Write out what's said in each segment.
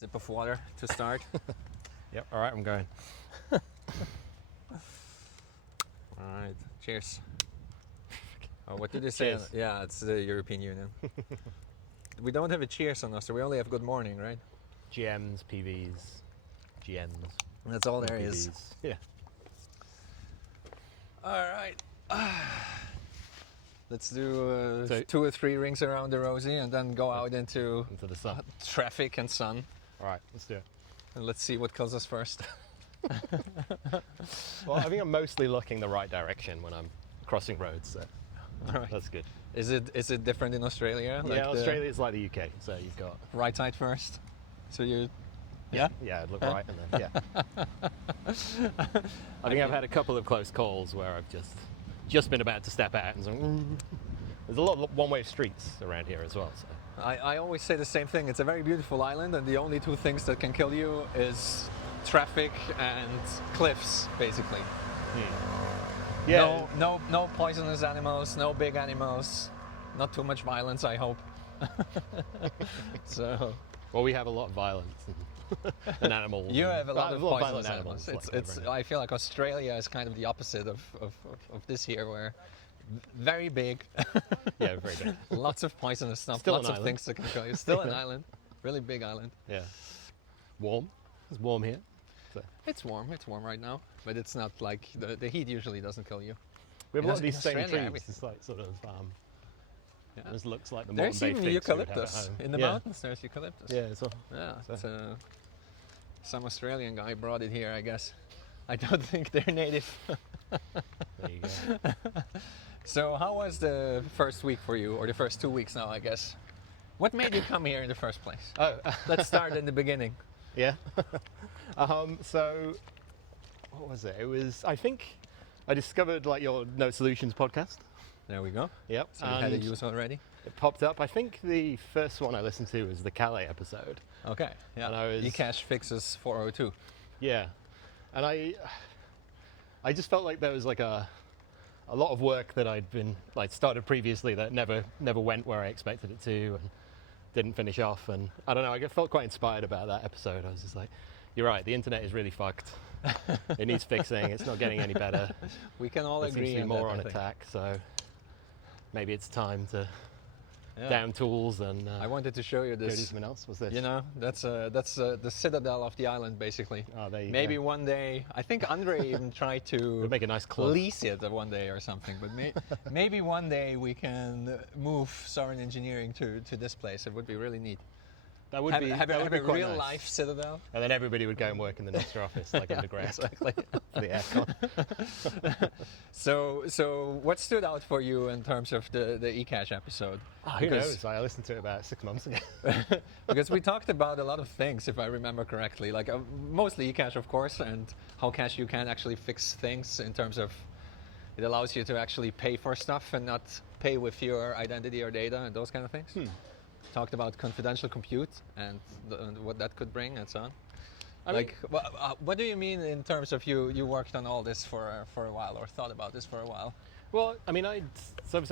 Sip of water to start. Yep, all right, I'm going. All right, cheers. Oh, what did they say? Cheers. Yeah, it's the European Union. We don't have a cheers on Nostr, we only have good morning, right? GMs, PVs, GNs. That's all there is. PVs. Yeah. All right. Let's do So- 2 or 3 rings around the rosy and then go out into Into the sun. traffic and sun. All right, let's do it. And let's see what kills us first. Well, I think I'm mostly looking the right direction when I'm crossing roads, so All right. that's good. Is it different in Australia? Like Yeah, the Australia is like the UK, so you've got... right side first. So you, yeah? Yeah, I'd look right and then, yeah. I think I've had a couple of close calls where I've just been about to step out and so, there's a lot of one-way streets around here as well, so... I always say the same thing. It's a very beautiful island, and the only 2 things that can kill you is traffic and cliffs, basically. Yeah. No poisonous animals, no big animals, not too much violence, I hope. So Well, we have a lot of violence and animals. you have a lot of poisonous violent animals. like It's everywhere. I feel like Australia is kind of the opposite of this here, where very big, Yeah, very big. lots of poisonous stuff, Still lots an of island. things that can kill you. Still an island, really big island. Yeah. Warm. It's warm here. So. It's warm right now, but it's not like the heat usually doesn't kill you. We have a lot of In these same Australia, trees. everything- it's like sort of, Yeah. this looks like the modern There's day even figs you would have at eucalyptus home. in the Yeah. mountains. There's eucalyptus. Yeah, so Yeah, So- it's, some Australian guy brought it here, I guess. I don't think they're native. there you go. So how was the first week for you, or the first 2 weeks now, I guess? What made you come here in the first place? Oh, Let's start in the beginning. yeah. So, what was it? It was, I think, I discovered like your No Solutions podcast. There we go. Yep. So you had a and use already? it popped up. I think the first one I listened to was the Calle episode. Okay. Yeah. And I was- eCash fixes 402. Yeah. And I just felt like there was like a lot of work that I'd been like started previously that never went where I expected it to and didn't finish off, and I don't know, I felt quite inspired about that episode. I was just like, you're right, the internet is really fucked. It needs fixing, it's not getting any better. We can all There seems agree to be on more that, on I think. attack, so maybe it's time to Yeah. down tools and I wanted to show you go do this. something else. What's this? You know, that's the citadel of the island, basically. Oh, there you Maybe go. one day, I think Andre even tried to It'd make a nice club. lease it one day or something. But maybe one day we can move Sovereign Engineering to this place. It would be really neat. That would Have, be have, that have would be a quite real nice. life citadel. And then everybody would go and work in the Nostr office, like underground, Exactly. for the aircon. So what stood out for you in terms of the eCash episode? Who knows? I listened to it about 6 months ago. Because we talked about a lot of things, if I remember correctly, like mostly eCash, of course, and how cash you can actually fix things in terms of it allows you to actually pay for stuff and not pay with your identity or data and those kind of things. Talked about confidential compute and what that could bring and so on. I mean- What do you mean in terms of you worked on all this for a while, or thought about this for a while? Well, I mean, I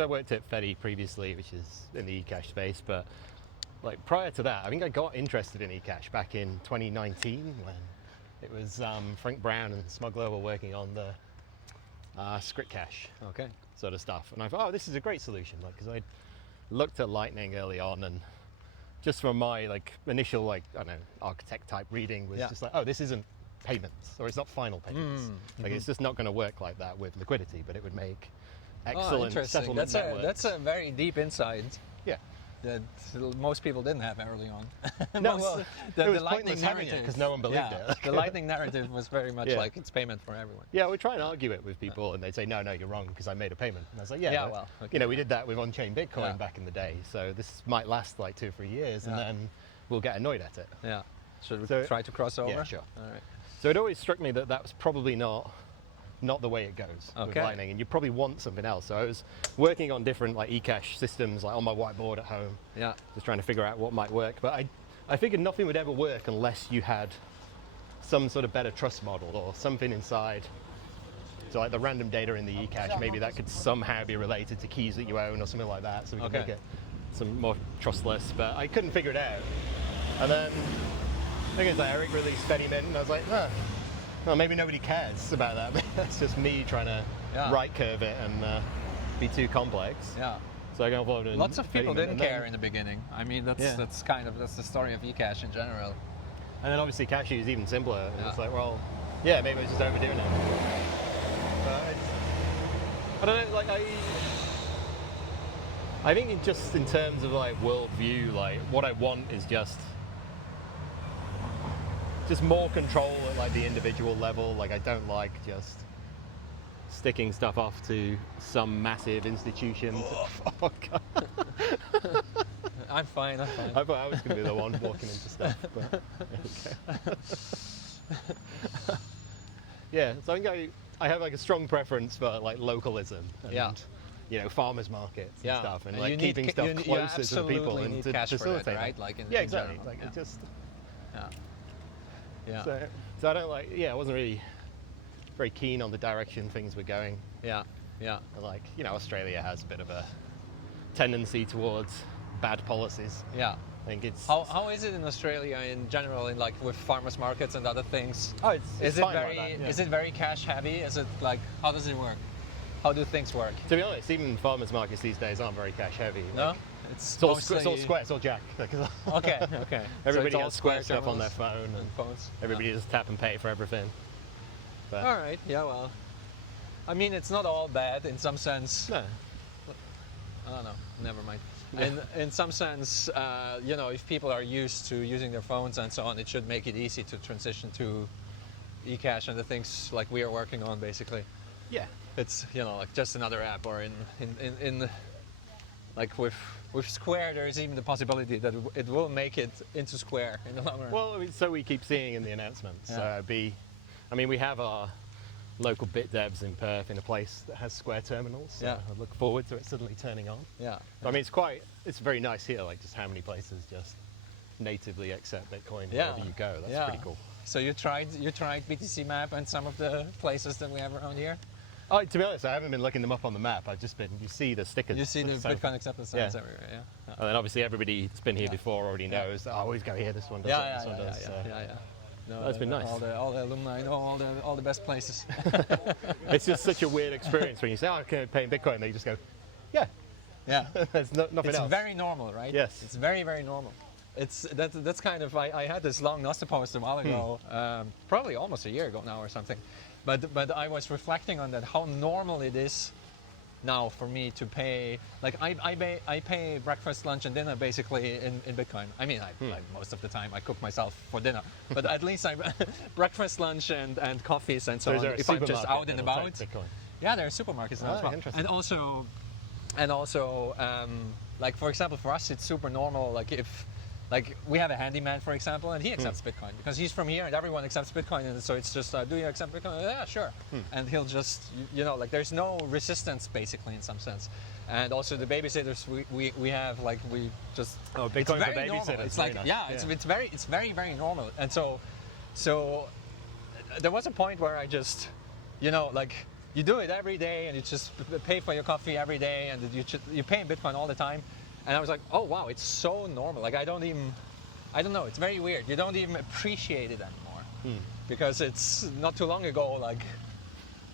worked at Fedi previously, which is in the eCash space, but like prior to that, I think I got interested in eCash back in 2019 when it was Frank Brown and Smuggler were working on the script cache Okay. sort of stuff, and I thought, oh, this is a great solution, like because I looked at Lightning early on, and just from my like initial like I don't know architect type reading was Yeah. just like, oh, this isn't payments, or it's not final payments. Like it's just not going to work like that with liquidity, but it would make excellent interesting. settlement networks. That's a very deep insight Yeah. that most people didn't have early on. No, well, the it was Lightning pointless having it narrative, because no one believed yeah, it. the Lightning narrative was very much Yeah. like it's payment for everyone. Yeah, we try and argue it with people, and they'd say, no, you're wrong because I made a payment. And I was like, Yeah, yeah, but, well, okay. you know, we did that with on-chain Bitcoin Yeah. back in the day, so this might last like 2 or 3 years, and Yeah. then we'll get annoyed at it. Yeah. Should we So- try to cross over? Yeah, sure. All right. So it always struck me that that was probably not the way it goes with Okay. Lightning, and you probably want something else. So I was working on different like eCash systems, like on my whiteboard at home, Yeah. just trying to figure out what might work. But I figured nothing would ever work unless you had some sort of better trust model or something inside. So like the random data in the eCash, maybe that could somehow be related to keys that you own or something like that, so we can Okay. make it some more trustless. But I couldn't figure it out. And then I think it's like Eric released Mint, and I was like, well, maybe nobody cares about that. That's just me trying to right curve it and be too complex. Yeah. So I got involved in lots of people Fediment, didn't care in the beginning. I mean, that's the story of eCash in general. And then obviously Cashew is even simpler. And it's like, well, yeah, maybe I was just overdoing it. But I don't know, like I think just in terms of like worldview, like what I want is just more control at like the individual level. Like I don't like just sticking stuff off to some massive institution. Oh God. I'm fine. I thought I was going to be the one walking into stuff. But, okay. Yeah, so I think I have like a strong preference for like localism and you know, farmers markets and stuff, and like keeping stuff closer to the people and to facilitate that, right? Like in exactly. General. Like it just So I don't like. Yeah, I wasn't really very keen on the direction things were going. Yeah. Like, you know, Australia has a bit of a tendency towards bad policies. Yeah. I think it's how is it in Australia in general, in like with farmers markets and other things? Oh, it's fine very like that, is it very cash heavy? Is it like, how does it work? How do things work? To be honest, even farmers markets these days aren't very cash heavy. No, like, it's all square, it's all jack. Okay. Everybody so has square stuff on their phone, and phones. Everybody just tap and pay for everything. But all right. Yeah. Well, I mean, it's not all bad in some sense. No. I don't know. Never mind. In some sense, you know, if people are used to using their phones and so on, it should make it easy to transition to eCash and the things like we are working on, basically. Yeah. It's, you know, like just another app, or in like with Square, there's even the possibility that it will make it into Square in the long run. Well, I mean, so we keep seeing in the announcements. I mean, we have our local bit devs in Perth in a place that has Square terminals. So I look forward to it suddenly turning on. Yeah. I mean, it's very nice here, like just how many places just natively accept Bitcoin wherever you go. That's pretty cool. So you tried BTC Map and some of the places that we have around here? Oh, to be honest, I haven't been looking them up on the map. I've just been, you see the stickers. You see the Bitcoin acceptance signs everywhere, yeah. And then obviously everybody that's been here before already knows that I always go here, this one does this one does. No, that's been nice. All the alumni know all the best places. It's just such a weird experience when you say, oh, I can pay in Bitcoin, and they just go, yeah. There's nothing else. It's very normal, right? Yes. It's very, very normal. That's kind of, I had this long Nostr post a while ago, probably almost a year ago now or something. But I was reflecting on that, how normal it is now for me to pay. Like I pay breakfast, lunch, and dinner basically in Bitcoin. I mean, most of the time I cook myself for dinner, but at least I breakfast, lunch, and coffees and so on. If I'm just out and about, yeah, there are supermarkets now as well. And also, like for example, for us it's super normal. Like we have a handyman, for example, and he accepts Bitcoin because he's from here and everyone accepts Bitcoin, and so it's just, do you accept Bitcoin? Yeah, sure. And he'll just, you know, like there's no resistance basically in some sense. And also the babysitters we have, like we just, Bitcoin for babysitters. It's like, it's very, very normal. And so there was a point where I just, you know, like you do it every day and you just pay for your coffee every day and you pay in Bitcoin all the time. And I was like, oh wow, it's so normal. Like I don't know, it's very weird. You don't even appreciate it anymore. Because it's not too long ago, like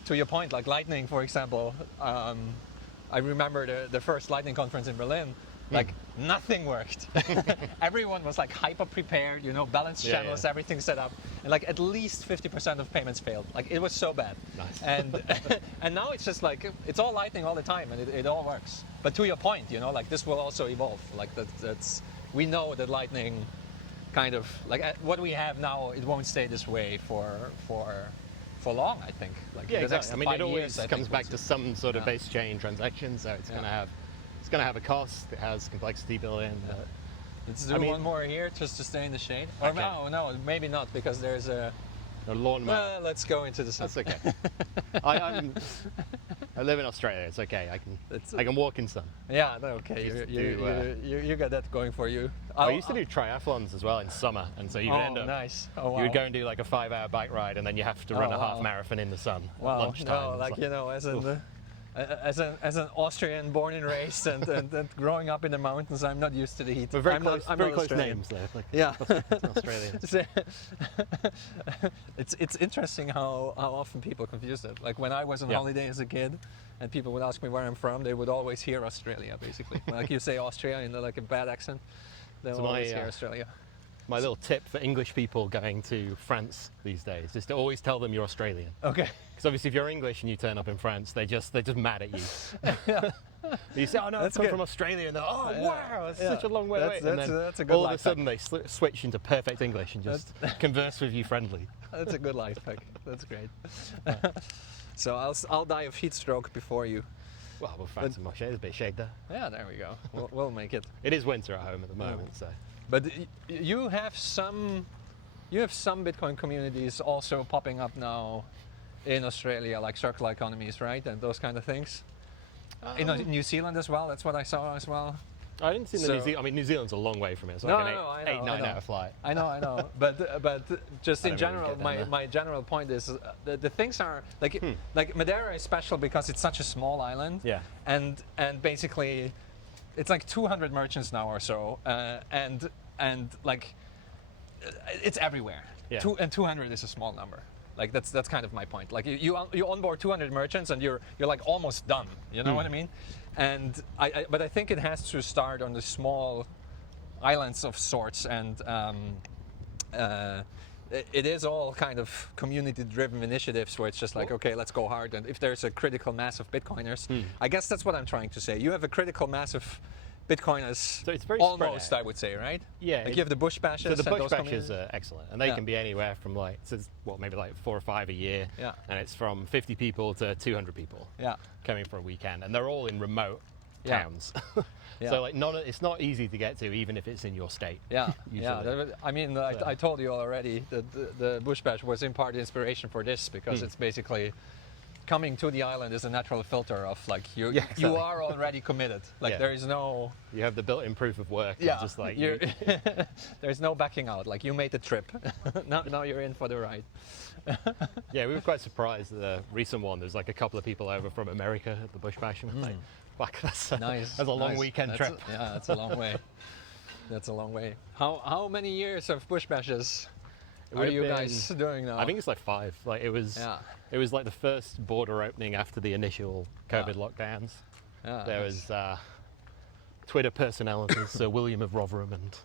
to your point, like Lightning, for example, I remember the first Lightning conference in Berlin, like nothing worked. Everyone was like hyper prepared, you know, balanced channels, everything set up, and like at least 50% of payments failed. Like it was so bad. Nice. And now it's just like, it's all Lightning all the time, and it all works. But to your point, you know, like this will also evolve. Like that's we know that Lightning kind of, like what we have now, it won't stay this way for long, I think. Like exactly. I mean, it always comes back to some sort of base chain transaction, so it's going to have a cost. It has complexity built in. Let's do one more here just to stay in the shade. Or no, maybe not, because there's a lawnmower. Well, let's go into the sun. That's okay. I live in Australia. It's okay. I can walk in sun. Yeah, okay. You got that going for you. I used to do triathlons as well in summer, and so you would end up. Nice. You would go and do like a 5-hour bike ride, and then you have to run a half marathon in the sun at lunchtime. No, like you know, as in As an Austrian born and raised and growing up in the mountains, I'm not used to the heat. But very I'm close, not very close Australian. names there. Like Yeah. Australians. It's interesting how often people confuse it. Like when I was on Yeah. holiday as a kid, and people would ask me where I'm from, they would always hear Australia, basically. Like you say Austria in like a bad accent, they'll So always hear Australia. My little tip for English people going to France these days is to always tell them you're Australian. Okay. Because obviously, if you're English and you turn up in France, they're just mad at you. Yeah. You say, "Oh no, That's I come good. from Australia," and they're, "Oh Yeah. wow, it's Yeah. such a long way away." And then That's a good all of a life sudden, they switch into perfect English and just converse with you friendly. That's a good life hack. That's great. So I'll die of heat stroke before you. Well, we'll find some more shade. There's a bit of shade there. Yeah, there we go. We'll make it. It is winter at home at the moment, so. But you have some Bitcoin communities also popping up now in Australia, like circular economies, right, and those kind of things. In New Zealand as well. That's what I saw as well. I didn't see the So- New Zealand. I mean, New Zealand's a long way from here. It's No, like no, I an know, 8-9 I know. hour flight. I know. But just I in don't really general, get down there. my general point is the things are like Madeira is special because it's such a small island. Yeah. And basically, it's like 200 merchants now or so, and like it's everywhere. Yeah. 200 is a small number. Like that's kind of my point. Like you onboard 200 merchants and you're like almost done. You know what I mean? And but I think it has to start on the small islands of sorts, and it is all kind of community-driven initiatives where it's just like, okay, let's go hard. And if there's a critical mass of Bitcoiners, I guess that's what I'm trying to say. You have a critical mass of Bitcoiners, So it's very spread almost, out. I would say, right? Yeah, Like you have the bush bashes. So the and bush those bashes communities. are excellent, and they Yeah. can be anywhere from maybe like 4 or 5 a year, Yeah. and it's from 50 people to 200 people Yeah. coming for a weekend, and they're all in remote Yeah. towns. Yeah. So like it's not easy to get to, even if it's in your state. Yeah, Usually. I mean, I told you already that the bush bash was in part inspiration for this because it's basically coming to the island is a natural filter of like you exactly. you are already committed. Like Yeah. there is no You have the built-in proof of work. and yeah, just like you're there's no backing out. Like you made the trip, now you're in for the ride. yeah, we were quite surprised. The recent one, there's like a couple of people over from America at the bush bash, and we're like, fuck, that's Nice. that's a long nice. weekend That's trip. Yeah, that's a long way. That's a long way. How many years of bush bashes are would've you been- guys doing now? I think it's like 5. Like it was. Yeah. It was like the first border opening after the initial COVID lockdowns. Yeah, There nice. was Twitter personalities, Sir William of Rotherham and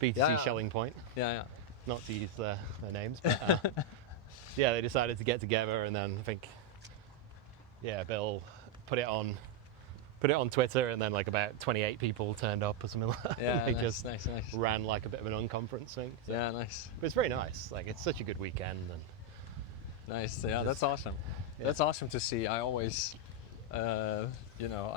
BTC Yeah. Shelling Point, yeah. not to use their names, but yeah, they decided to get together, and then I think, yeah, Bill put it on Twitter, and then like about 28 people turned up or something like that. Yeah, They nice, just nice. ran like a bit of an unconference thing. So- Yeah, nice. But it's very nice. Like it's such a good weekend, and Nice. Yeah, that's awesome. That's awesome to see. I always, you know,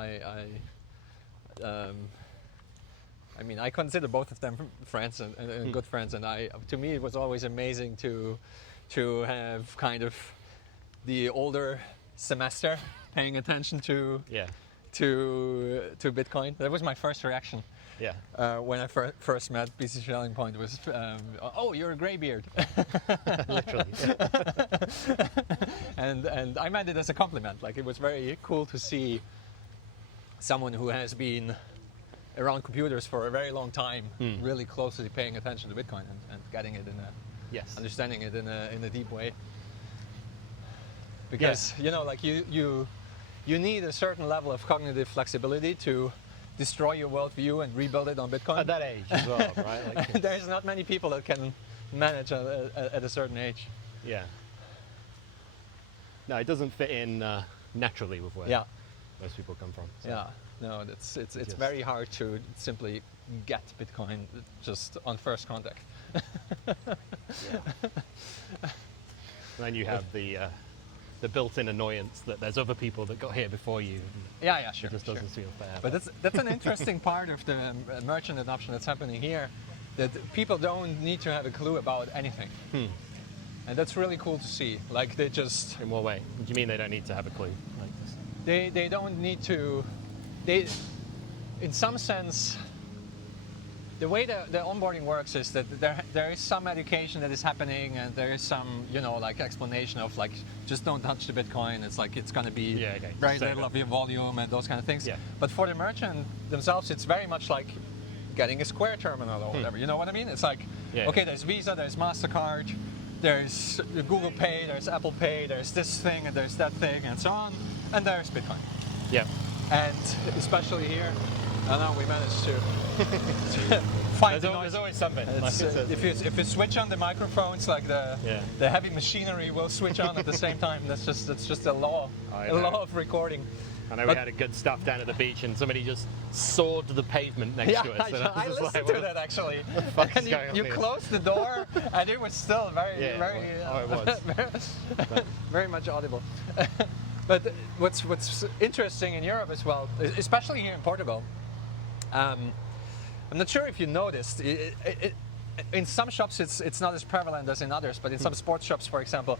I mean, I consider both of them friends and good friends, and to me, it was always amazing to have kind of the older semester paying attention to yeah, Bitcoin. That was my first reaction. yeah. When I first met BTC Shelling Point was, oh, you're a graybeard. Literally. and I meant it as a compliment. Like it was very cool to see someone who has been around computers for a very long time, really closely paying attention to Bitcoin and getting it Yes. understanding it in a deep way. Because you know, like you need a certain level of cognitive flexibility to destroy your worldview and rebuild it on Bitcoin. At that age as well, right? Like, There's not many people that can manage at a certain age. yeah. No, it doesn't fit in naturally with where Yeah, most people come from. So. yeah. No, it's Just- very hard to simply get Bitcoin just on first contact. And then you have the built-in annoyance that there's other people that got here before you. And Yeah, sure. it just sure. doesn't feel fair. But that's an interesting part of the merchant adoption that's happening here, that people don't need to have a clue about anything. And that's really cool to see. Like they just, in what way? Do you mean they don't need to have a clue? Like just, they don't need to, in some sense, the way the onboarding works is that there is some education that is happening, and there is some, like explanation of like, just don't touch the Bitcoin. It's like, it's going to be very little of your volume and those kind of things. Yeah. But for the merchant themselves, it's very much like getting a Square terminal or whatever. You know what I mean? It's like, okay, there's Visa, there's MasterCard, there's Google Pay, there's Apple Pay, there's this thing and there's that thing and so on, and there's Bitcoin. Yeah. And especially here, I know we managed to find there's always something. If you switch on the microphones, like the heavy machinery will switch on at the same time. That's just a law of recording. I know we had a good stuff down at the beach, and somebody just sawed the pavement next to it. So I listened to that actually. And you closed the door, and it was still very much audible. But what's interesting in Europe as well, especially here in Portugal, I'm not sure if you noticed, in some shops it's not as prevalent as in others, but in some sports shops, for example,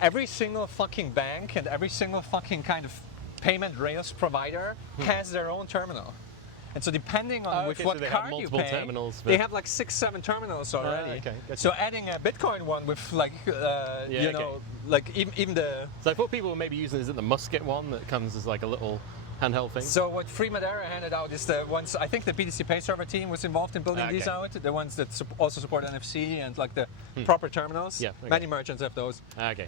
every single fucking bank and every single fucking kind of payment rails provider has their own terminal. And so depending on with what card you pay, terminals, they have like 6-7 terminals already. Gotcha. So adding a Bitcoin one with like, like even the... So I thought people were maybe using, is it the Musket one that comes as like a little handheld thing? So what Free Madeira handed out is the ones, I think the BTC Pay server team was involved in building these out, the ones that also support NFC and like the proper terminals. Yeah, Many merchants have those. Okay.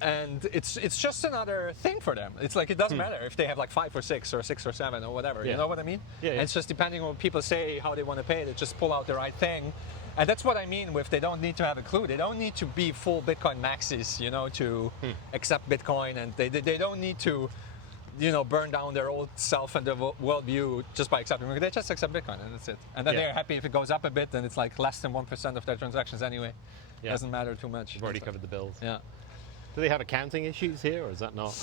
And it's just another thing for them. It's like, it doesn't matter if they have like 5 or 6 or 6 or 7 or whatever. You know what I mean? Yeah. And it's just depending on what people say, how they want to pay. They just pull out the right thing. And that's what I mean with they don't need to have a clue. They don't need to be full Bitcoin maxis, to accept Bitcoin, and they don't need to, burn down their old self and their worldview just by accepting it. They just accept Bitcoin, and that's it. And then they're happy if it goes up a bit, and it's like less than 1% of their transactions anyway. Yeah. Doesn't matter too much. You've already covered the bills. Yeah. Do they have accounting issues here, or is that not?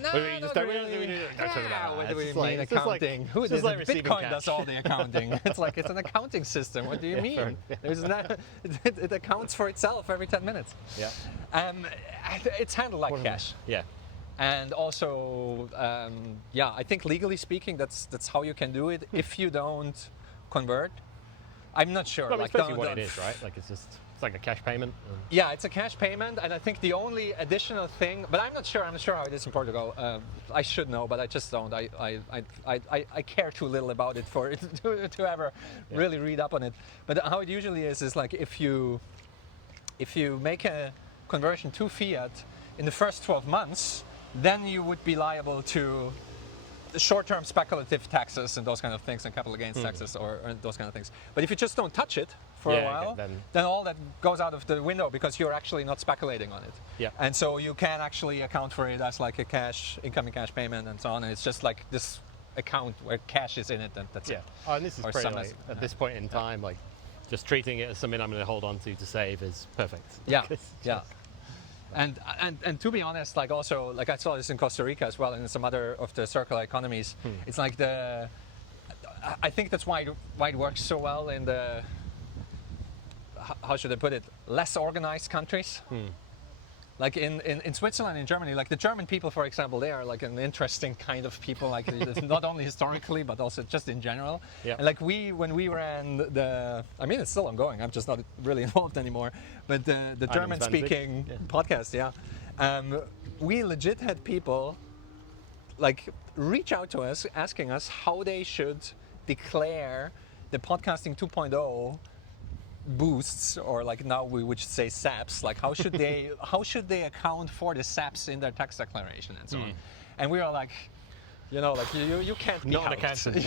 No, not really. What do we mean accounting? Who does Bitcoin does all the accounting? It's like, it's an accounting system. What do you mean? There's not, it accounts for itself every 10 minutes. Yeah. It's handled like cash. Yeah. And also, I think legally speaking, that's how you can do it if you don't convert. I'm not sure. Well, I mean, like what it is, right? Like it's like a cash payment. Yeah, it's a cash payment, and I think the only additional thing, but I'm not sure how it is in Portugal. I should know, but I just don't. I care too little about it for it to ever really read up on it. But how it usually is like if you make a conversion to fiat in the first 12 months, then you would be liable to short-term speculative taxes and those kind of things, and capital gains taxes or those kind of things. But if you just don't touch it for a while, then all that goes out of the window because you're actually not speculating on it. Yeah. And so you can actually account for it as like a incoming cash payment and so on. And it's just like this account where cash is in it, and that's it. Oh, and this is pretty like, at this point in time, like just treating it as something I'm going to hold on to save is perfect. Yeah. Yeah. And to be honest, like also, like I saw this in Costa Rica as well, and in some other of the circular economies. It's like I think that's why it works so well in the, how should I put it, less organized countries. Like in Switzerland and Germany, like the German people, for example, they are like an interesting kind of people, like not only historically, but also just in general. Yeah. And like when we ran it's still ongoing, I'm just not really involved anymore, but the German-speaking podcast, we legit had people like reach out to us asking us how they should declare the podcasting 2.0 boosts, or like now we would say SAPs, like how should they account for the SAPs in their tax declaration and so on. And we are like, you can't be not accountant.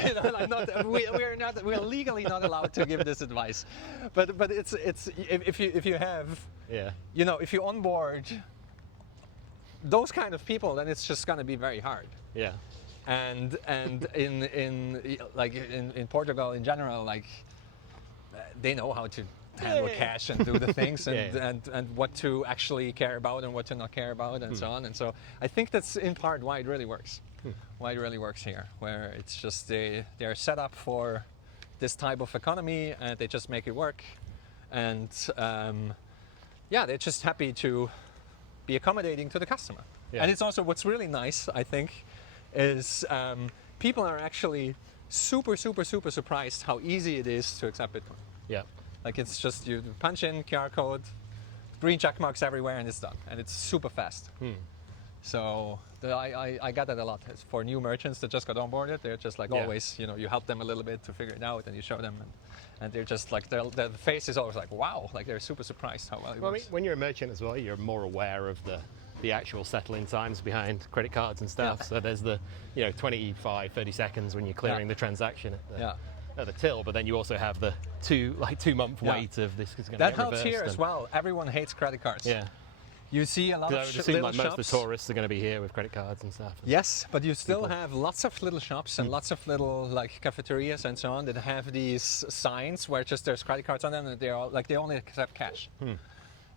We're legally not allowed to give this advice. But it's if you have if you onboard those kind of people, then it's just going to be very hard. Yeah. And in Portugal in general, like they know how to handle cash and do the things and what to actually care about and what to not care about and so on. And so I think that's in part why it really works. Why it really works here, where it's just they're set up for this type of economy and they just make it work. And they're just happy to be accommodating to the customer. Yeah. And it's also what's really nice, I think, is people are actually super, super, super surprised how easy it is to accept Bitcoin. Yeah. Like it's just you punch in QR code, green check marks everywhere, and it's done. And it's super fast. So I got that a lot. It's for new merchants that just got onboarded. They're just like always, you know, you help them a little bit to figure it out, and you show them, and they're just like their face is always like wow, like they're super surprised how well it works. I mean, when you're a merchant as well, you're more aware of the actual settling times behind credit cards and stuff. So there's the 25, 30 seconds when you're clearing the transaction at the till, but then you also have the 2 month wait of this is going to that helps here as well. Everyone hates credit cards. Yeah. You see a lot of little like most shops. of the tourists are going to be here with credit cards and stuff. Yes, but you still have lots of little shops and lots of little like cafeterias and so on that have these signs where just there's credit cards on them, and they're all, like they only accept cash.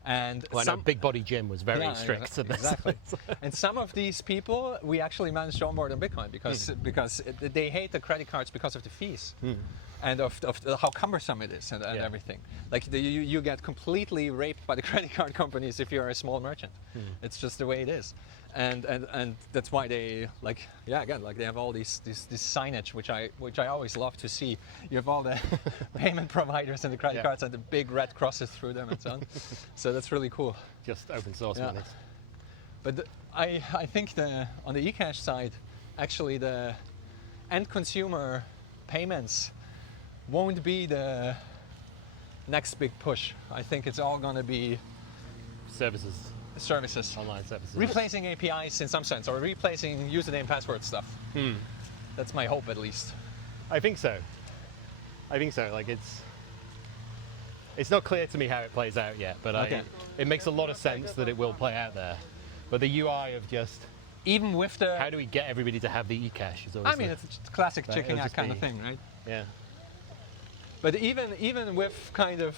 And I know Big Body Jim was very strict at this. Exactly. And some of these people we actually managed to onboard on Bitcoin because they hate the credit cards because of the fees. And of how cumbersome it is and everything. Like you get completely raped by the credit card companies if you're a small merchant. It's just the way it is. And that's why they like they have all these signage which I always love to see. You have all the payment providers and the credit cards and the big red crosses through them and so on. So that's really cool. Just open source money. But I think on the eCash side, actually the end consumer payments won't be the next big push. I think it's all going to be services, online services, replacing APIs in some sense, or replacing username password stuff. That's my hope, at least. I think so. Like it's not clear to me how it plays out yet, but it makes a lot of sense that it will play out there. But the UI of just even with the how do we get everybody to have the eCash is I mean, it's a classic chicken egg kind of thing, right? Yeah. But even with kind of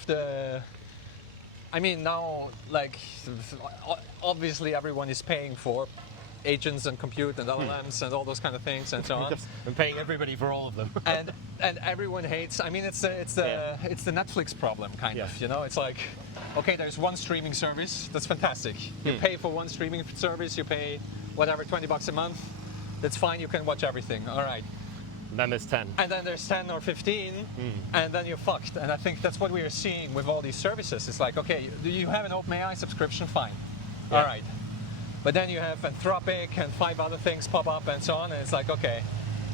I mean now, like, obviously everyone is paying for agents and compute and LLMs and all those kind of things and so on. I'm paying everybody for all of them. and everyone hates. I mean, it's the Netflix problem kind of. You know, it's like, okay, there's one streaming service. That's fantastic. You pay for one streaming service. You pay whatever $20 a month. That's fine. You can watch everything. All right. And then there's 10. And then there's 10 or 15, and then you're fucked. And I think that's what we are seeing with all these services. It's like, okay, you have an OpenAI subscription, fine. All right. But then you have Anthropic and 5 other things pop up and so on, and it's like, okay,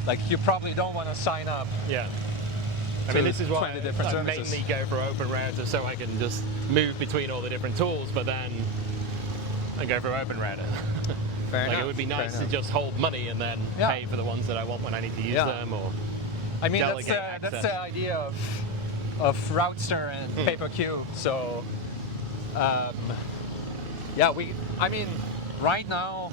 like you probably don't want to sign up. Yeah. I mean, this is why I services. mainly go for open router, so I can just move between all the different tools, but then I go for open router. Fair enough. It would be nice to just hold money and then pay for the ones that I want when I need to use them, or I mean, delegate that's the idea of Routester and PaperQ. So, I mean, right now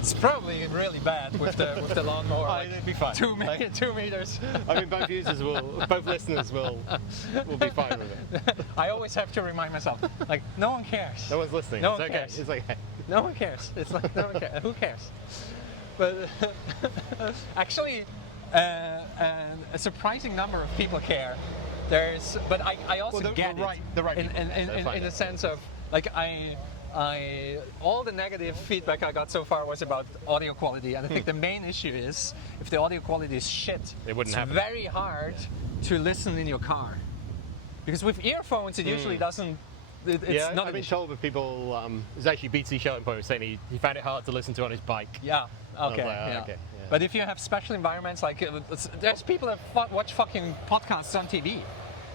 it's probably really bad with the lawnmower. Like it'd be fine. 2 meters. I mean, both listeners will be fine with it. I always have to remind myself, like, no one cares. No one's listening. No it's one okay. cares. It's okay. No one cares. It's like, no one cares. Who cares? But actually, a surprising number of people care. But I also get it in the sense of, like, all the negative feedback I got so far was about audio quality, and I think the main issue is if the audio quality is shit, it's very hard to listen in your car, because with earphones it usually doesn't. It's not. I've been told that people. There's actually BT Shouting Point was saying he found it hard to listen to on his bike. Yeah. Okay. Okay. But if you have special environments, like there's people that watch fucking podcasts on TV.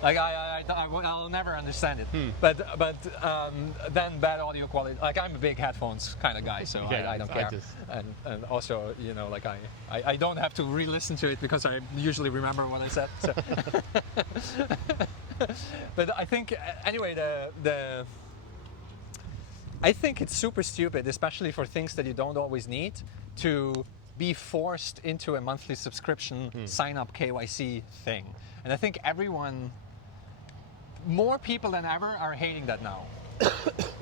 Like I'll never understand it. But then bad audio quality. Like I'm a big headphones kind of guy, so I don't care. And also, you know, like I don't have to re-listen to it because I usually remember what I said. So. But I think anyway, I think it's super stupid, especially for things that you don't always need, to be forced into a monthly subscription sign up KYC thing. And I think more people than ever are hating that now.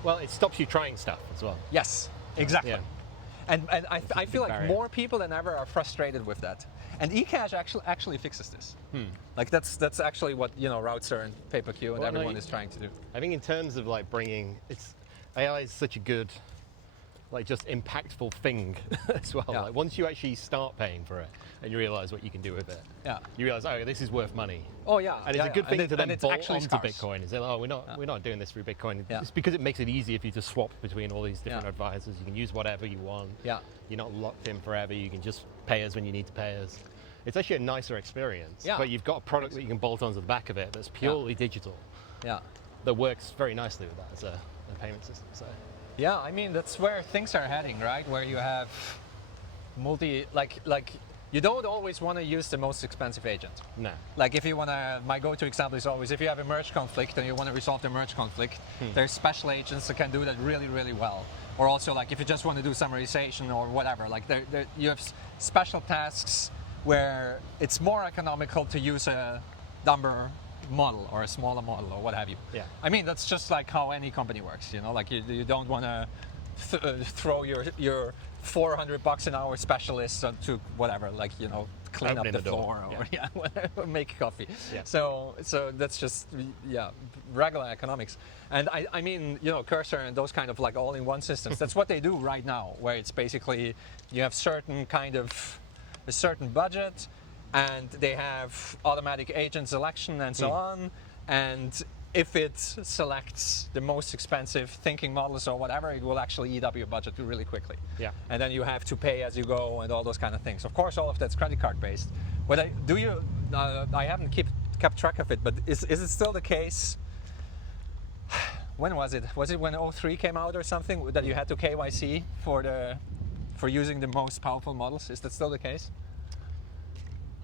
Well, it stops you trying stuff as well. Yes, exactly. Yeah. And I feel like more people than ever are frustrated with that. And eCash actually fixes this. Like that's actually what, you know, Routester and PaperQ and everyone is trying to do. I think in terms of like AI is such a good like just impactful thing as well. Yeah. Like once you actually start paying for it and you realize what you can do with it, Yeah. you realize, oh, this is worth money. Oh yeah. And it's a good thing to then it's bolt actually onto scarce. Bitcoin. Is that, oh, we're not doing this through Bitcoin. Yeah. It's because it makes it easier for you to swap between all these different Yeah. advisors. You can use whatever you want. Yeah. You're not locked in forever. You can just pay us when you need to pay us. It's actually a nicer experience. Yeah. But you've got a product that you can bolt onto the back of it that's purely digital. Yeah. That works very nicely with that as a payment system. So Yeah, I mean that's where things are heading, right? Where you have like you don't always want to use the most expensive agent. no. Like if you want to, my go-to example is always if you have a merge conflict and you want to resolve the merge conflict, there's special agents that can do that really, really well. Or also like if you just want to do summarization or whatever, like you have special tasks where it's more economical to use a dumber model or a smaller model or what have you. Yeah. I mean that's just like how any company works, you know. Like you don't want to throw your $400 an hour specialist to whatever, like, you know, clean Opening up the the door. floor or whatever, make coffee. Yeah. So that's just regular economics. And I mean, you know, Cursor and those kind of like all-in-one systems. That's what they do right now, where it's basically you have a certain budget, and they have automatic agent selection and so on. And if it selects the most expensive thinking models or whatever, it will actually eat up your budget really quickly. Yeah. And then you have to pay as you go and all those kind of things. Of course, all of that's credit card based. But I haven't kept track of it, but is it still the case? When was it? Was it when 03 came out or something that you had to KYC for using the most powerful models? Is that still the case?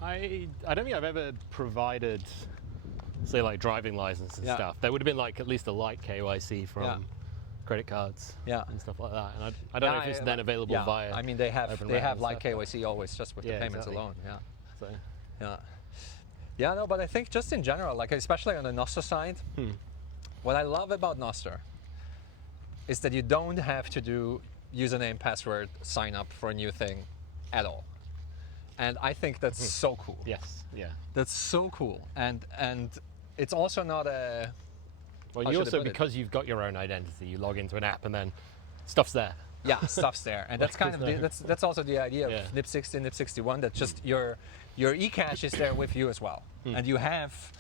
I don't think I've ever provided, say, like driving license and Yeah. stuff. There would have been like at least a light KYC from Yeah. credit cards Yeah. and stuff like that. And I don't know if it's then available via. I mean, they have Open they Rails have and like stuff, KYC always just with the Yeah, payments exactly. alone. Yeah. So, Yeah. Yeah, no, but I think just in general, like especially on the Nostr side, what I love about Nostr is that you don't have to do username, password, sign up for a new thing at all. And I think that's so cool. yes, yeah. That's so cool. And it's also not a Well, How you should I also, put it? because you've got your own identity, you log into an app and then stuff's there. stuff's there. And that's kind of that's also the idea of NIP60, NIP61, that just your eCash is there with you as well. And you have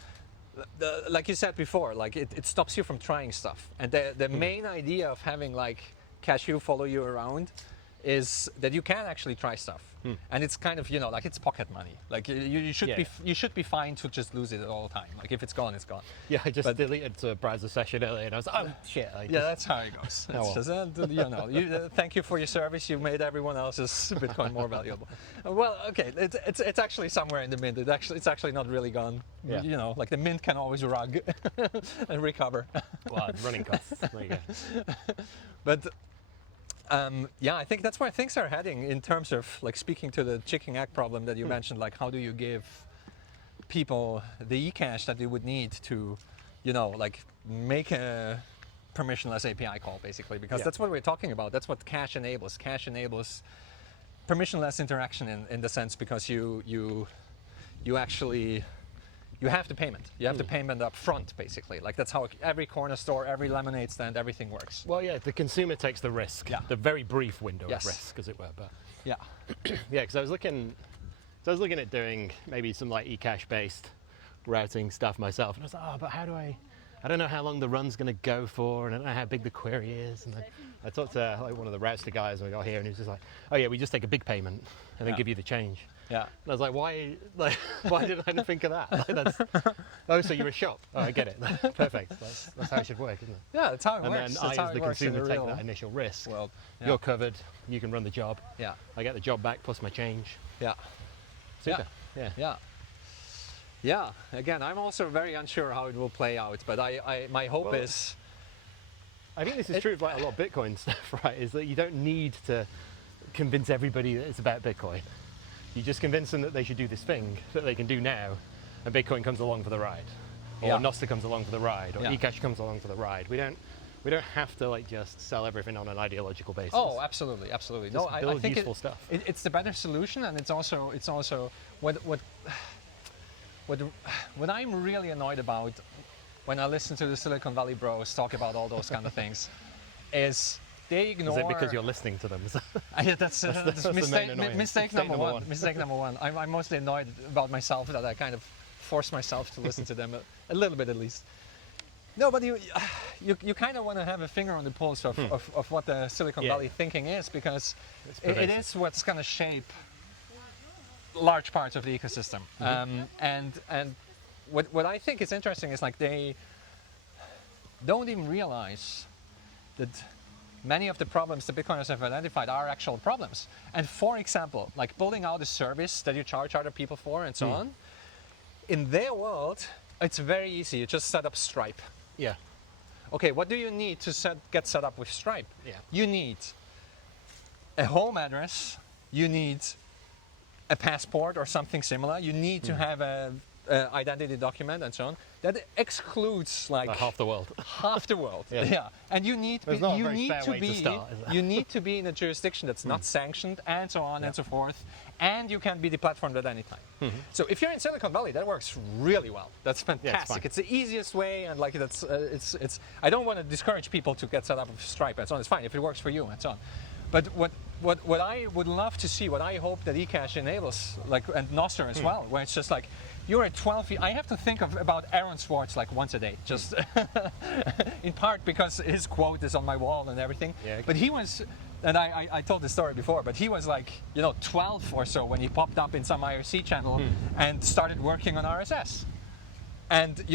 like you said before, like it stops you from trying stuff. And the main idea of having like cashew follow you around is that you can actually try stuff. And it's kind of, you know, like it's pocket money. Like you should be fine to just lose it all the time. Like if it's gone, it's gone. Yeah, I just deleted a browser session earlier and I was like, oh shit. That's how it goes. It's just, you know, thank you for your service. You made everyone else's Bitcoin more valuable. Well, okay, it's actually somewhere in the mint. It's actually not really gone. Yeah. You know, like the mint can always rug and recover. Well, running costs. There you go. But I think that's where things are heading in terms of like speaking to the chicken egg problem that you mentioned. Like, how do you give people the eCash that they would need to, you know, like make a permissionless API call, basically, because that's what we're talking about. That's what Cash enables. Cash enables permissionless interaction in the sense because you actually. You have the payment. You have the payment up front, basically. Like that's how every corner store, every lemonade stand, everything works. Well, yeah, the consumer takes the risk. Yeah. The very brief window Yes. of risk, as it were. But Yeah. yeah, because I was looking at doing maybe some like eCash based routing stuff myself, and I was like, oh, but how do I don't know how long the run's going to go for, and I don't know how big the query is. And then I talked to like one of the Rouster guys when we got here, and he was just like, oh yeah, we just take a big payment and then give you the change. Yeah. And I was like, why did I not think of that? Like, so you're a shop. Oh, I get it. Perfect. That's how it should work, isn't it? Yeah, that's how it And works. then That's I, how as it the works in consumer, the take real that initial risk. world. Yeah. You're covered. You can run the job. Yeah. I get the job back plus my change. Yeah. Super. Yeah. Yeah. Yeah. Again, I'm also very unsure how it will play out, but my hope is. I think this is true of like a lot of Bitcoin stuff, right? Is that you don't need to convince everybody that it's about Bitcoin. You just convince them that they should do this thing that they can do now, and Bitcoin comes along for the ride, or Nostr comes along for the ride, or eCash comes along for the ride. We don't have to like just sell everything on an ideological basis. Oh, absolutely, absolutely. Just I build think useful stuff. It's the better solution, and it's also what I'm really annoyed about when I listen to the Silicon Valley bros talk about all those kind of things is they ignore. Is it because you're listening to them? Yeah, that's the mistake, main annoyance. mistake number one. Mistake number one. I'm mostly annoyed about myself that I kind of force myself to listen to them a little bit at least. No, but you kind of want to have a finger on the pulse of what the Silicon Valley thinking is, because it is what's going to shape large parts of the ecosystem. And what I think is interesting is like they don't even realize that many of the problems the Bitcoiners have identified are actual problems. And for example, like building out a service that you charge other people for and so on, in their world, it's very easy. You just set up Stripe. Yeah. Okay, what do you need to get set up with Stripe? Yeah. You need a home address, you need a passport or something similar, you need to have a identity document and so on. That excludes like half the world. Half the world. Yeah. And you need to be in a jurisdiction that's not sanctioned and so on and so forth, and you can be deplatformed at any time. So if you're in Silicon Valley, that works really well. That's fantastic. It's the easiest way, and like that's it's. I don't want to discourage people to get set up with Stripe and so on. It's fine if it works for you and so on. But what I would love to see, what I hope that eCash enables, like, and Nostr as well, where it's just like, you're at 12 I have to think about Aaron Swartz like once a day, just in part because his quote is on my wall and everything. Yeah, okay. But he was, and I told this story before, but he was like, 12 or so when he popped up in some IRC channel and started working on RSS. And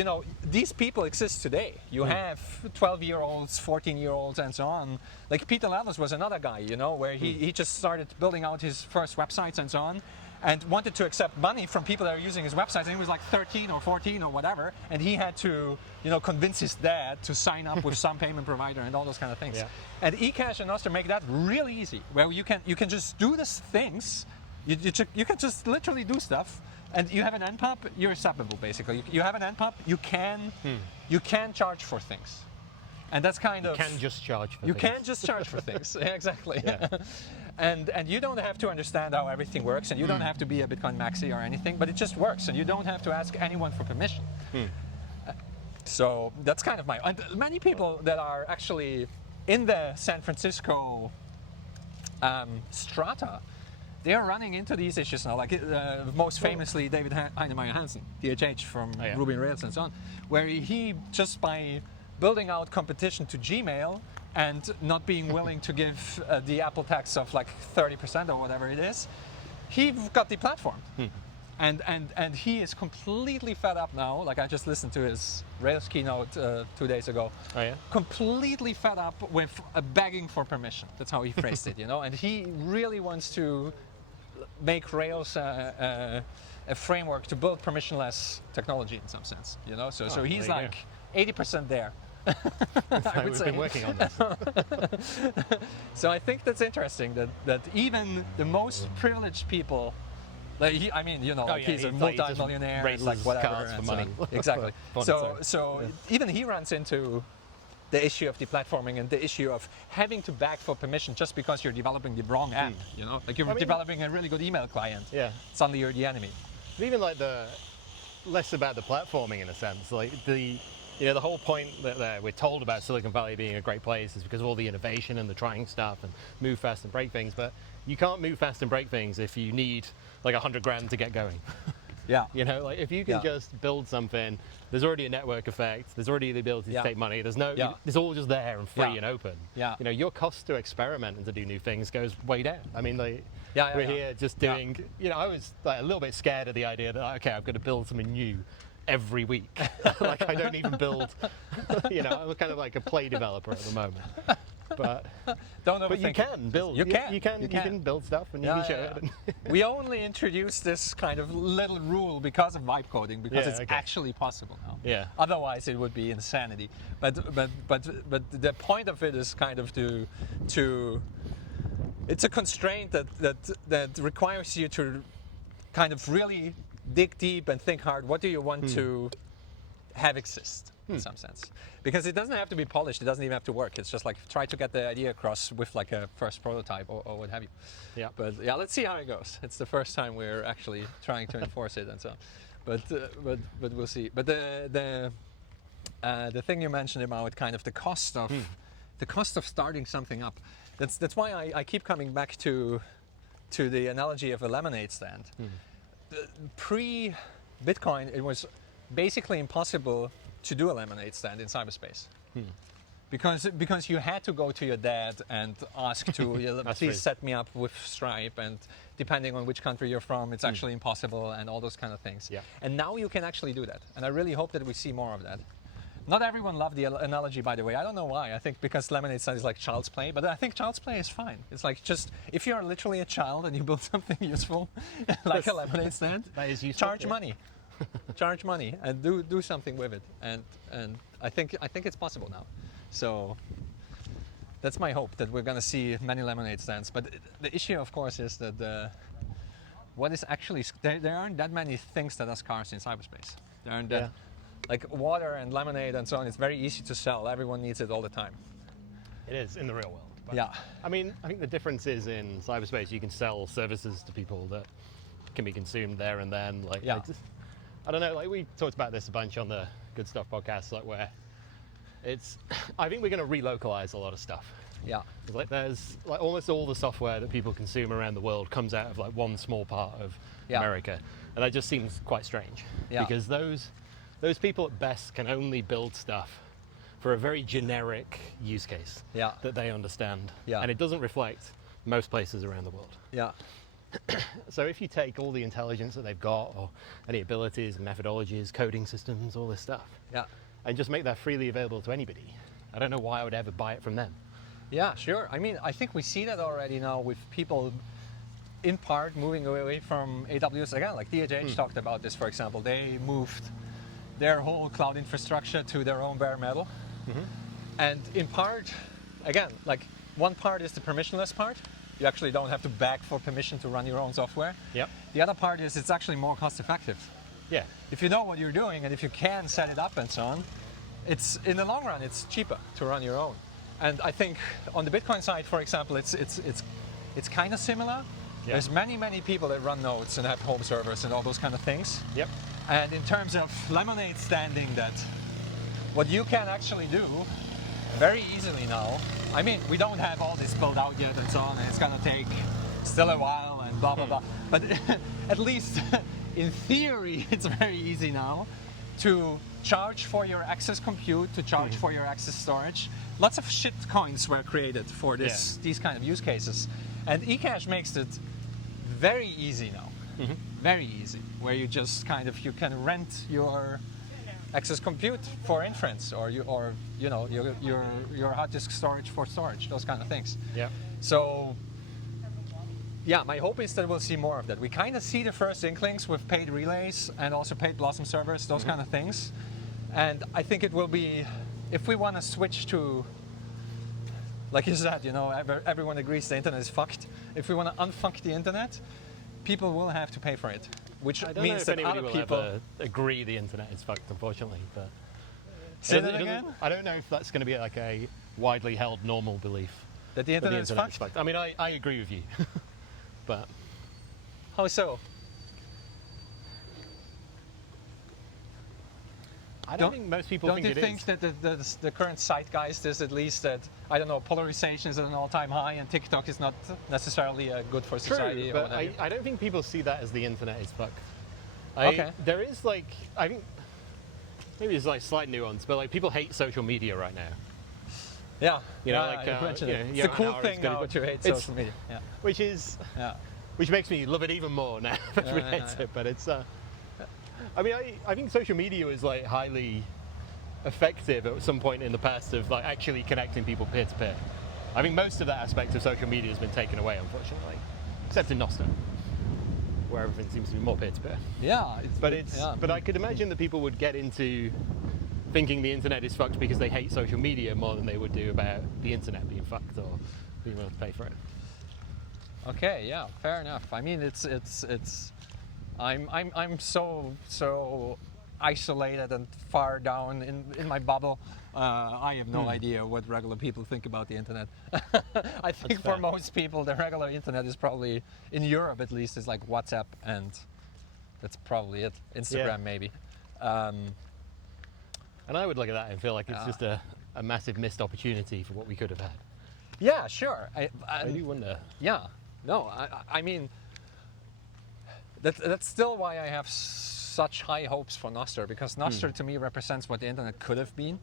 these people exist today. You have 12-year-olds, 14-year-olds, and so on. Like Peter Lallis was another guy, where he just started building out his first websites and so on, and wanted to accept money from people that are using his websites. And he was like 13 or 14 or whatever, and he had to, convince his dad to sign up with some payment provider and all those kind of things. Yeah. And eCash and Nostr make that really easy, where you can just do these things. You can just literally do stuff. And you have an NPUB, you're acceptable basically. You have an NPUB, you can charge for things. And that's kind of... You can just charge for things. You can just charge for things, yeah, exactly. Yeah. And you don't have to understand how everything works, and you don't have to be a Bitcoin maxi or anything, but it just works, and you don't have to ask anyone for permission. So that's kind of my... And many people that are actually in the San Francisco strata, they are running into these issues now, like most famously David Heinemeier Hansen, DHH from Ruby on Rails and so on, where he just by building out competition to Gmail and not being willing to give the Apple tax of like 30% or whatever it is, he got deplatformed. And he is completely fed up now. Like I just listened to his Rails keynote 2 days ago. Oh yeah. Completely fed up with begging for permission. That's how he phrased it, And he really wants to make Rails a framework to build permissionless technology in some sense, So he's like 80% there. We've been working on this. So I think that's interesting that even the most privileged people, like he's a multi-millionaire, raises like whatever, cards for money. Exactly. So even he runs into the issue of deplatforming and the issue of having to beg for permission just because you're developing the wrong app, Like you're developing a really good email client. Yeah. Suddenly you're the enemy. But even like less about the platforming in a sense, like the whole point that we're told about Silicon Valley being a great place is because of all the innovation and the trying stuff and move fast and break things, but you can't move fast and break things if you need like 100 grand to get going. Yeah. Like if you can just build something, there's already a network effect, there's already the ability to take money, it's all just there and free and open. Yeah. Your cost to experiment and to do new things goes way down. I mean, we're here just doing, I was like a little bit scared of the idea that, okay, I've got to build something new every week. Like I don't even build, I'm kind of like a play developer at the moment. But you can build. You can build stuff and you can share it. We only introduced this kind of little rule because of vibe coding, because it's actually possible now. Yeah. Otherwise, it would be insanity. But the point of it is kind of to it's a constraint that requires you to kind of really dig deep and think hard. What do you want to have exist? In some sense, because it doesn't have to be polished, it doesn't even have to work, it's just like try to get the idea across with like a first prototype or what have you. Yeah. But yeah, let's see how it goes. It's the first time we're actually trying to enforce it and so on. But we'll see. But the thing you mentioned about kind of the cost of the cost of starting something up. That's why I keep coming back to the analogy of a lemonade stand. Pre-Bitcoin, it was basically impossible to do a lemonade stand in cyberspace. Because you had to go to your dad and ask to please set me up with Stripe, and depending on which country you're from, it's actually impossible, and all those kind of things. Yeah. And now you can actually do that, and I really hope that we see more of that. Not everyone loved the analogy, by the way. I don't know why. I think because lemonade stand is like child's play, but I think child's play is fine. It's like, just if you're literally a child and you build something useful, like a lemonade stand, that is useful, charge money. Charge money and do something with it. And I think it's possible now. So that's my hope, that we're going to see many lemonade stands. But the issue, of course, is that what is actually there aren't that many things that are scarce in cyberspace. There aren't that, like water and lemonade and so on. It's very easy to sell. Everyone needs it all the time. It is in the real world. But Yeah. I mean, I think the difference is in cyberspace, you can sell services to people that can be consumed there and then. Like, Yeah. I don't know, like we talked about this a bunch on the Good Stuff podcast, like where I think we're going to relocalize a lot of stuff. Yeah. Like there's like almost all the software that people consume around the world comes out of like one small part of America, and that just seems quite strange. Yeah. Because those people at best can only build stuff for a very generic use case that they understand, and it doesn't reflect most places around the world. Yeah. So if you take all the intelligence that they've got, or any abilities and methodologies, coding systems, all this stuff, and just make that freely available to anybody, I don't know why I would ever buy it from them. Yeah, sure. I mean, I think we see that already now with people in part moving away from AWS. Again, like DHH talked about this, for example. They moved their whole cloud infrastructure to their own bare metal. And in part, again, like one part is the permissionless part. You actually don't have to beg for permission to run your own software. Yep. The other part is it's actually more cost effective. Yeah. If you know what you're doing and if you can set it up and so on, it's in the long run it's cheaper to run your own. And I think on the Bitcoin side, for example, it's kind of similar. Yeah. There's many people that run nodes and have home servers and all those kind of things. Yep. And in terms of lemonade standing, that what you can actually do very easily now. I mean, we don't have all this built out yet and so on, and it's gonna take still a while and blah blah blah. But at least in theory, it's very easy now to charge for your access compute, to charge for your access storage. Lots of shit coins were created for these kind of use cases, and eCash makes it very easy now. Very easy, where you just kind of you can rent your access compute for inference, or your hard disk storage for storage, those kind of things. Yeah. So yeah, my hope is that we'll see more of that. We kind of see the first inklings with paid relays and also paid Blossom servers, those kind of things. And I think it will be, if we want to switch to, like you said, everyone agrees the internet is fucked. If we want to unfuck the internet, people will have to pay for it. Which I don't means know if that anybody other will people ever agree the internet is fucked, unfortunately. But say that again? I don't know if that's going to be like a widely held normal belief That the internet is fucked? I mean, I agree with you, but how so? I don't think most people Don't think you it think is. that the current zeitgeist is at least that, I don't know, polarization is at an all-time high and TikTok is not necessarily good for society? True, or but I don't think people see that as the internet is fucked. Okay. There is like, I think, maybe there's like slight nuance, but like people hate social media right now. Yeah. You know, yeah, like, you mentioned it. you It's a know, cool an hour is thing good, now but to hate it's- social media. Yeah. Which makes me love it even more now that we hate it. But it's, I mean, I think social media was like highly effective at some point in the past of like actually connecting people peer to peer. I think most of that aspect of social media has been taken away, unfortunately, except in Nostr, where everything seems to be more peer to peer. Yeah. But I could imagine that people would get into thinking the internet is fucked because they hate social media more than they would do about the internet being fucked or being willing to pay for it. Okay, yeah, fair enough. I mean, I'm so isolated and far down in my bubble. I have no idea what regular people think about the internet. I think for most people, the regular internet is probably, in Europe at least, is like WhatsApp, and that's probably it. Instagram maybe. And I would look at that and feel like it's just a a massive missed opportunity for what we could have had. Yeah, sure. I do wonder. Yeah, no, I mean, that's still why I have such high hopes for Nostr, because Nostr to me represents what the internet could have been.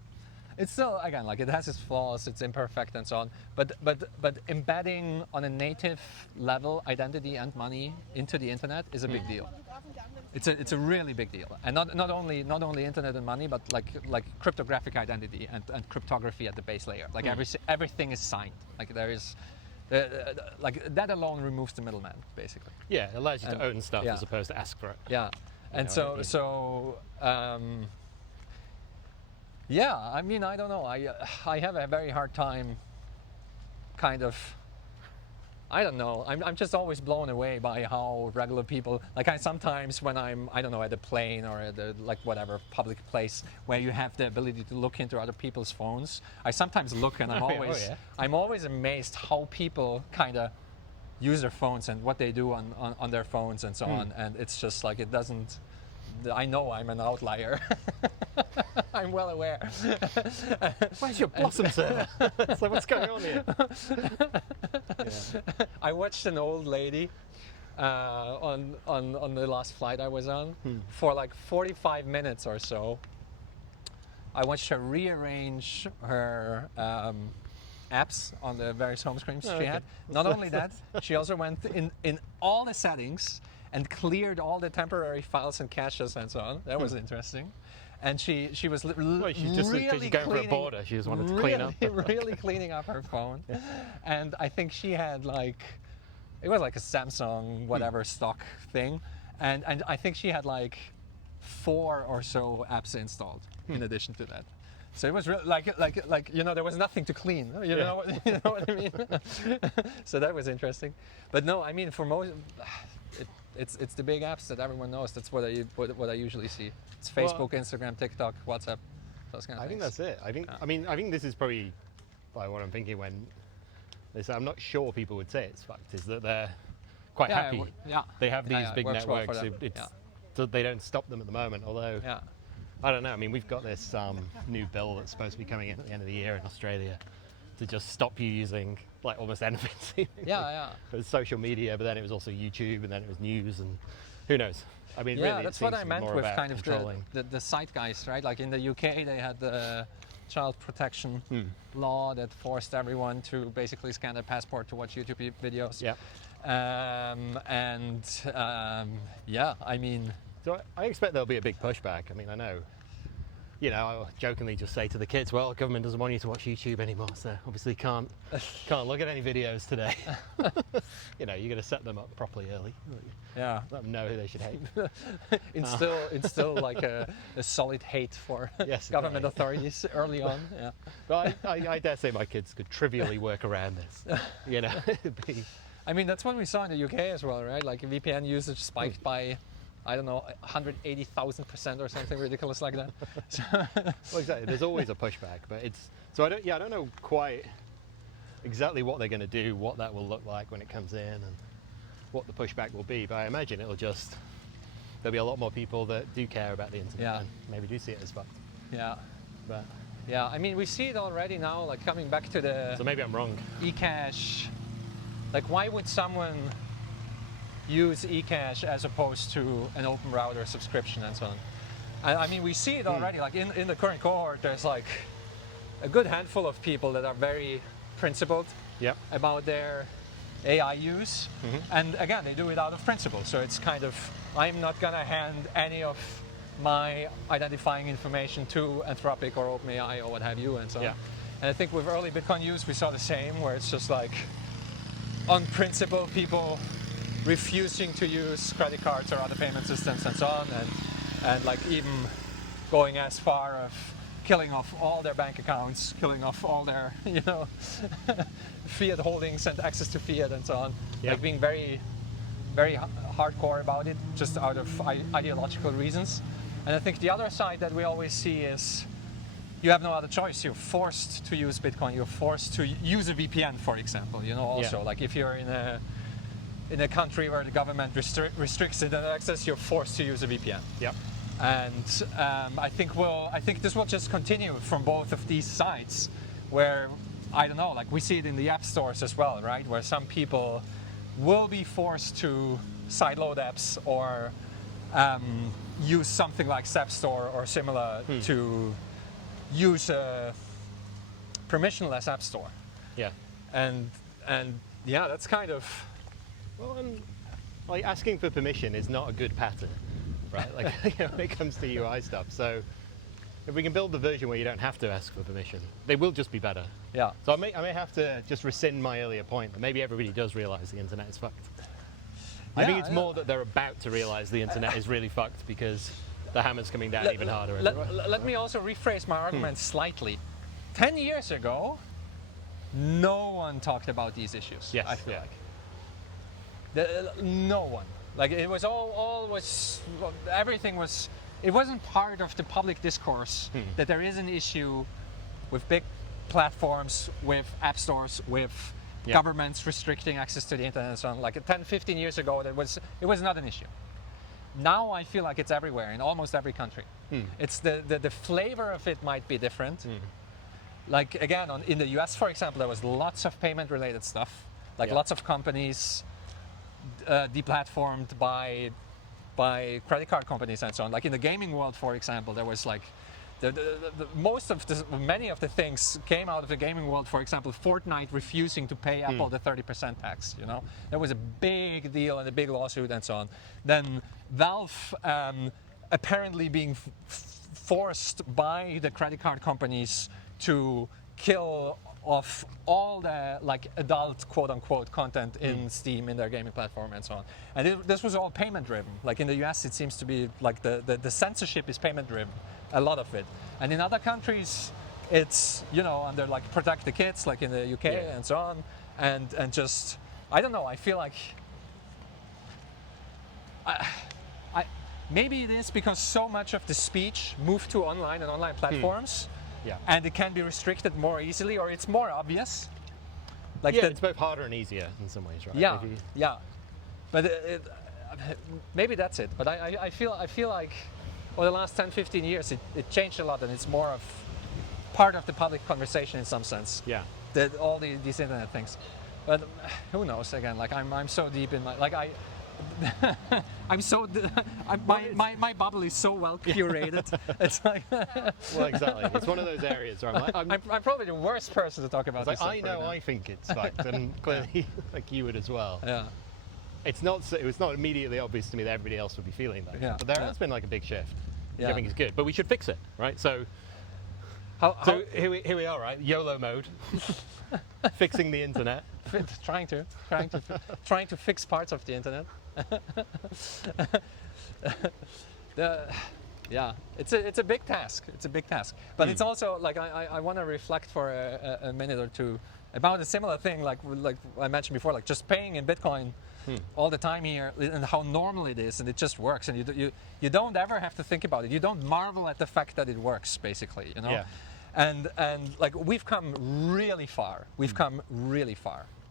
It's still, again, like it has its flaws, it's imperfect and so on, but embedding on a native level identity and money into the internet is a big deal. It's a really big deal, and not only internet and money, but like cryptographic identity and cryptography at the base layer. Like everything is signed. Like there is, like that alone removes the middleman, basically. Yeah, it allows you to own stuff as opposed to ask for it. Yeah, and yeah, I mean, I don't know. I have a very hard time, kind of. I don't know. I'm just always blown away by how regular people, like I sometimes when I'm, I don't know, at a plane or at a, like whatever public place where you have the ability to look into other people's phones, I sometimes look and I'm always amazed how people kind of use their phones and what they do on their phones and so on. And it's just like it doesn't. I know I'm an outlier. I'm well aware. Where's your Blossom server? So what's going on here? I watched an old lady on the last flight I was on for like 45 minutes or so. I watched her rearrange her apps on the various home screens she had. Not only that, she also went in all the settings and cleared all the temporary files and caches and so on. That was interesting. And she was really just really going for a border. She just wanted to clean up. Really cleaning up her phone. And I think she had like, it was like a Samsung whatever stock thing. And I think she had like 4 or so apps installed in addition to that. So it was really like you know, there was nothing to clean. You know what I mean? So that was interesting. But no, I mean for most, it's the big apps that everyone knows. That's what I usually see. It's Facebook, Instagram, TikTok, WhatsApp, those kind of things. I think that's it. I think this is probably by what I'm thinking when they say, I'm not sure people would say it's fucked, is that they're quite happy. They have these big networks. So they don't stop them at the moment, although I don't know. I mean, we've got this new bill that's supposed to be coming in at the end of the year in Australia to just stop you using like almost anything. It was social media, but then it was also YouTube, and then it was news, and who knows. I mean, really, that's what I meant with kind of the zeitgeist, right? Like in the UK, they had the child protection law that forced everyone to basically scan their passport to watch YouTube videos. I mean. So I expect there'll be a big pushback. I mean, I know, you know, I'll jokingly just say to the kids, well, the government doesn't want you to watch YouTube anymore, so obviously can't look at any videos today. You know, you're going to set them up properly early. Let them know who they should hate. Instill like a solid hate for government authorities early on. But I dare say my kids could trivially work around this. You know, I mean, that's what we saw in the UK as well, right? Like VPN usage spiked by, I don't know, 180,000% or something ridiculous like that. Well, exactly. There's always a pushback, but I don't know quite exactly what they're going to do, what that will look like when it comes in, and what the pushback will be. But I imagine there'll be a lot more people that do care about the internet and maybe do see it as fucked. But I mean, we see it already now. Like coming back to the. So maybe I'm wrong. eCash. Like, why would someone use eCash as opposed to an open router subscription and so on? I mean, we see it already. Like in the current cohort, there's like a good handful of people that are very principled about their AI use. And again, they do it out of principle. So it's kind of, I'm not going to hand any of my identifying information to Anthropic or OpenAI or what have you and so on. And I think with early Bitcoin use, we saw the same, where it's just like, on principle, people refusing to use credit cards or other payment systems and so on, and like even going as far of killing off all their bank accounts, killing off all their, you know, fiat holdings and access to fiat and so on. Like being very, very hardcore about it, just out of ideological reasons. And I think the other side that we always see is you have no other choice. You're forced to use Bitcoin. You're forced to use a VPN, for example. You know, also like if you're in a country where the government restricts internet access, you're forced to use a VPN. And I think this will just continue from both of these sides, where I don't know, like we see it in the app stores as well, right? Where some people will be forced to sideload apps or use something like App Store or similar to use a permissionless app store. Yeah. And yeah, that's kind of... Well, and like asking for permission is not a good pattern, right? Like when it comes to UI stuff. So if we can build the version where you don't have to ask for permission, they will just be better. Yeah. So I may have to just rescind my earlier point that maybe everybody does realize the internet is fucked. I think it's more that they're about to realize the internet is really fucked because the hammer's coming down even harder. Let me also rephrase my argument slightly. 10 years ago, no one talked about these issues. Yes, I feel like. No one. Like it was everything was, it wasn't part of the public discourse that there is an issue with big platforms, with app stores, with governments restricting access to the internet and so on. Like 10, 15 years ago, it was not an issue. Now I feel like it's everywhere in almost every country. It's the flavor of it might be different. Like again, in the US, for example, there was lots of payment-related stuff. Like lots of companies deplatformed by credit card companies and so on. Like in the gaming world, for example, there was like many of the things came out of the gaming world. For example, Fortnite refusing to pay Apple the 30% tax. You know, that was a big deal and a big lawsuit and so on. Then Valve apparently being forced by the credit card companies to kill off all the like adult quote-unquote content in Steam in their gaming platform and so on. And this was all payment-driven. Like in the US, it seems to be like the censorship is payment-driven, a lot of it. And in other countries, it's, you know, under like protect the kids, like in the UK and so on. And just, I don't know, I feel like maybe it is because so much of the speech moved to online and online platforms. And it can be restricted more easily, or it's more obvious. Like it's both harder and easier in some ways, right? Yeah. But maybe that's it. But I feel like over the last 10, 15 years, it changed a lot, and it's more of part of the public conversation in some sense. Yeah. That all these internet things. But who knows? Again, like I'm so deep in my my bubble is so well curated. It's like well, exactly. It's one of those areas where I'm probably the worst person to talk about this. I know I think it's fucked, and clearly, like you would as well. Yeah. It was not immediately obvious to me that everybody else would be feeling that. Yeah. But there has been like a big shift. Which I think is good, but we should fix it, right? So, here we are, right? YOLO mode, fixing the internet. trying to fix parts of the internet. It's a big task. It's a big task, but it's also like I want to reflect for a minute or two about a similar thing, like I mentioned before, like just paying in Bitcoin all the time here, and how normal it is, and it just works, and you don't ever have to think about it. You don't marvel at the fact that it works, basically, you know. Yeah. And like we've come really far.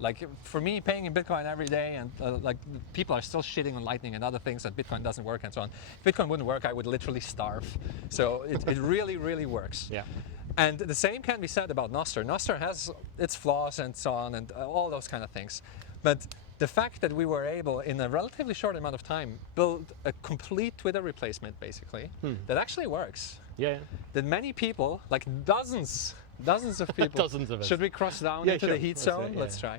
Like for me, paying in Bitcoin every day, and like people are still shitting on Lightning and other things that Bitcoin doesn't work and so on. If Bitcoin wouldn't work, I would literally starve. So it really, really works. Yeah. And the same can be said about Nostr. Nostr has its flaws and so on, and all those kind of things. But the fact that we were able, in a relatively short amount of time, build a complete Twitter replacement, basically, that actually works. Yeah. That many people, like dozens of people. Dozens of us. Should we cross down into the heat zone? Yeah. Let's try.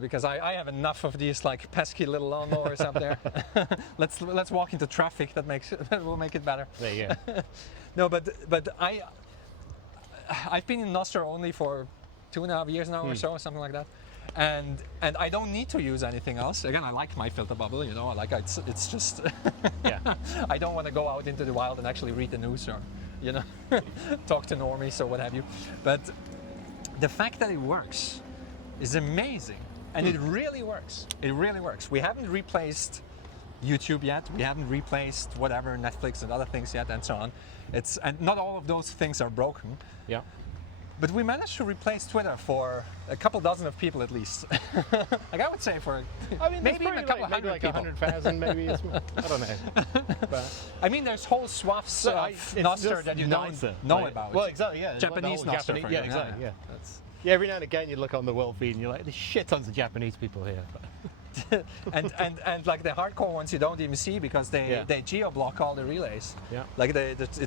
Because I have enough of these like pesky little lawnmowers up there. Let's walk into traffic. That will make it better. There you go. No, but I've been in Nostr only for 2.5 years now or so, something like that. And I don't need to use anything else. Again, I like my filter bubble, you know. It's just I don't want to go out into the wild and actually read the news or, you know, talk to normies or what have you. But the fact that it works is amazing, and it really works. It really works. We haven't replaced YouTube yet. We haven't replaced whatever Netflix and other things yet, and so on. And not all of those things are broken. Yeah. But we managed to replace Twitter for a couple dozen of people at least. Like I would say for maybe even a couple maybe hundred like people. 100,000 maybe. I don't know. But I mean, there's whole swaths of Nostr that you don't know about. Well, exactly, yeah. Japanese like Nostr, for yeah, example. exactly, yeah. Yeah, every now and again you look on the world feed and you're like, there's shit tons of Japanese people here. and like the hardcore ones you don't even see because they geo-block all the relays. Yeah. Like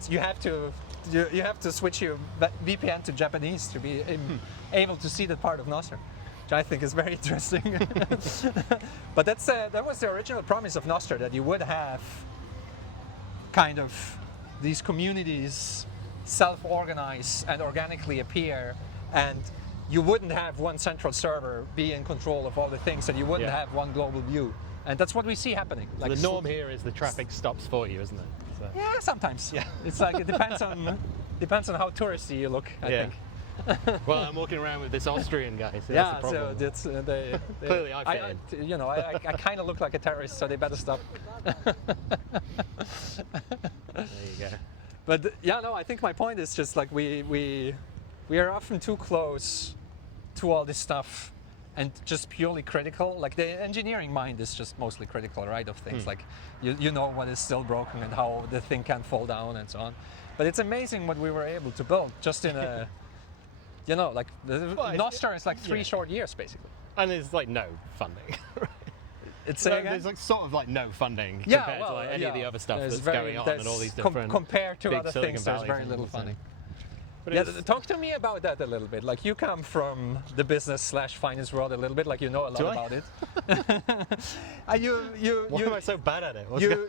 you have to switch your VPN to Japanese to be able to see that part of Nostr, which I think is very interesting. But that was the original promise of Nostr, that you would have kind of these communities self-organize and organically appear, and you wouldn't have one central server be in control of all the things, and you wouldn't have one global view. And that's what we see happening. So the norm here is the traffic stops for you, isn't it? So. Yeah, sometimes. Yeah, it's like it depends on how touristy you look, I think. Well, I'm walking around with this Austrian guy, so yeah, that's the problem. so that's they clearly I kind of look like a terrorist, so they better stop. There you go. But yeah, no, I think my point is just like we are often too close to all this stuff and just purely critical. Like the engineering mind is just mostly critical, right, of things. Like you know what is still broken and how the thing can fall down and so on. But it's amazing what we were able to build just in a, like Nostr is like 3 short years basically. And there's like no funding. There's like sort of like no funding compared to like any of the other stuff that's going on and all these different compared to big other Silicon things, there's Valley very little funding. But talk to me about that a little bit. Like you come from the business/finance world a little bit, like you know a lot about it. Why am I so bad at it?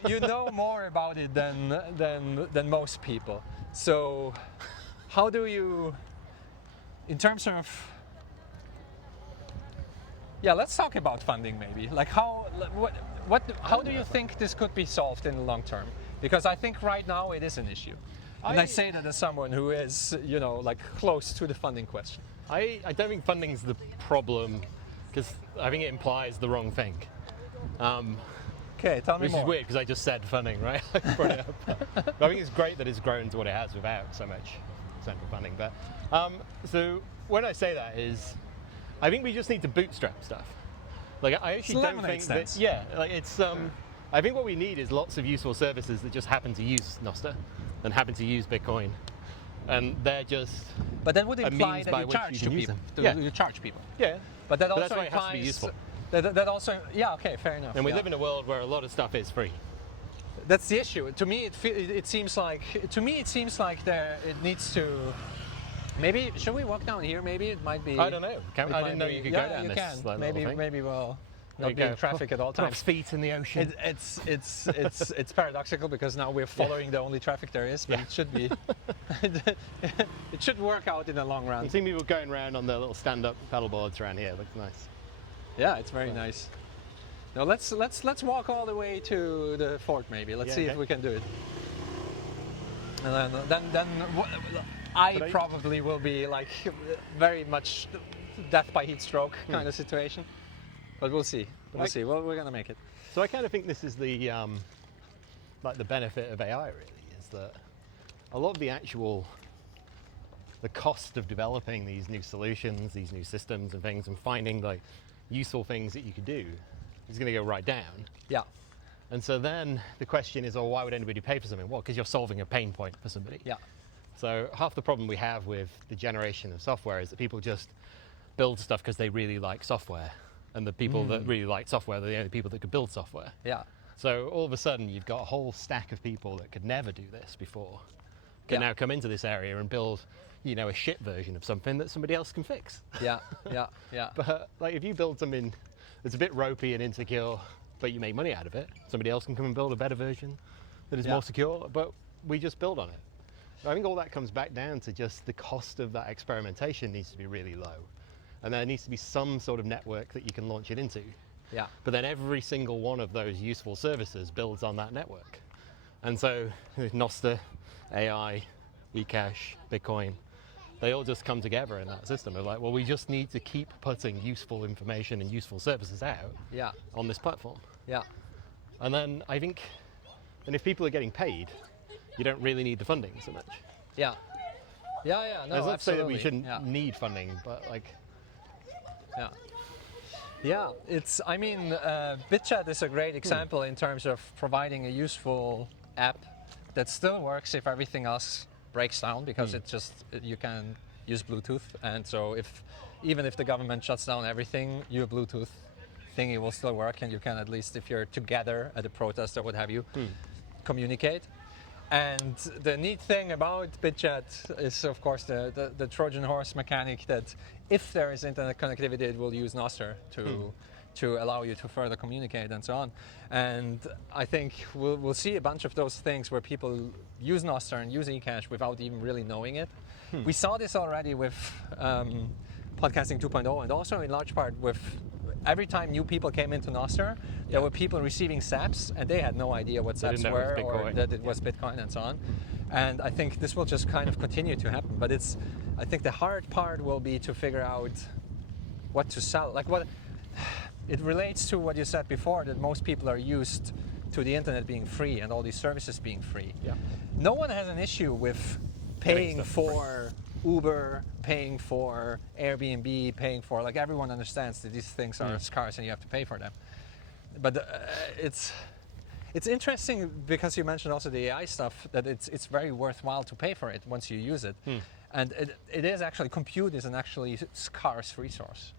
You know more about it than most people. So how do you, in terms of, let's talk about funding maybe. Like how do you think this could be solved in the long term? Because I think right now it is an issue. And I say that as someone who is, like close to the funding question. I don't think funding's the problem, because I think it implies the wrong thing. Okay, tell me which more. Is weird because I just said funding, right? I brought it up. But I think it's great that it's grown to what it has without so much central funding. But so when I say that is, I think we just need to bootstrap stuff. Like I actually don't think that. Yeah, like it's. I think what we need is lots of useful services that just happen to use Nostr and happen to use Bitcoin, and they're just. But that would imply that you charge people. You charge people. Yeah. But that also that's why implies it has to be useful. That also, okay, fair enough. And we live in a world where a lot of stuff is free. That's the issue. To me, it seems like it needs to. Maybe should we walk down here? Maybe it might be. I don't know. I didn't know you could go down this. Can. Maybe we'll not be in traffic at all times. Feet in the ocean. It's paradoxical because now we're following the only traffic there is, but it should be. It should work out in the long run. You see people going around on their little stand-up paddle boards around here. It looks nice. Yeah, it's very nice. Now let's walk all the way to the fort maybe. Let's see if we can do it. And then I probably will be like very much death by heat stroke kind of situation. But we'll see. We'll see. Well, we're gonna make it. So I kind of think this is the like the benefit of AI really, is that a lot of the cost of developing these new solutions, these new systems and things, and finding like useful things that you could do is going to go right down. Yeah. And so then the question is, why would anybody pay for something? Well, because you're solving a pain point for somebody. Yeah. So half the problem we have with the generation of software is that people just build stuff because they really like software. And the people that really like software, they're the only people that could build software. Yeah. So all of a sudden, you've got a whole stack of people that could never do this before, can now come into this area and build, a shit version of something that somebody else can fix. Yeah. But like, if you build something that's a bit ropey and insecure, but you make money out of it, somebody else can come and build a better version that is more secure. But we just build on it. So I think all that comes back down to just the cost of that experimentation needs to be really low. And there needs to be some sort of network that you can launch it into. Yeah. But then every single one of those useful services builds on that network. And so Nostr, AI, eCash, Bitcoin, they all just come together in that system. They're like, well, we just need to keep putting useful information and useful services out on this platform. Yeah. And then I think, and if people are getting paid, you don't really need the funding so much. Yeah. Yeah, no, Let's not say that we absolutely. shouldn't need funding, but like, Yeah. Yeah, I mean, BitChat is a great example in terms of providing a useful app that still works if everything else breaks down, because you can use Bluetooth, and so even if the government shuts down everything, your Bluetooth thingy will still work, and you can, at least if you're together at a protest or what have you, communicate. And the neat thing about BitChat is, of course, the Trojan horse mechanic that if there is internet connectivity, it will use Nostr to allow you to further communicate and so on. And I think we'll see a bunch of those things where people use Nostr and use eCash without even really knowing it. We saw this already with Podcasting 2.0, and also in large part with every time new people came into Nostr, there were people receiving SAPs, and they had no idea what SAPs were or that it was Bitcoin and so on. And I think this will just kind of continue to happen. But I think the hard part will be to figure out what to sell. Like it relates to what you said before, that most people are used to the internet being free and all these services being free. Yeah. No one has an issue with paying for Uber, paying for Airbnb, paying for, like, everyone understands that these things are scarce and you have to pay for them. But it's interesting because you mentioned also the AI stuff, that it's very worthwhile to pay for it once you use it. And it is actually, compute is an actually scarce resource.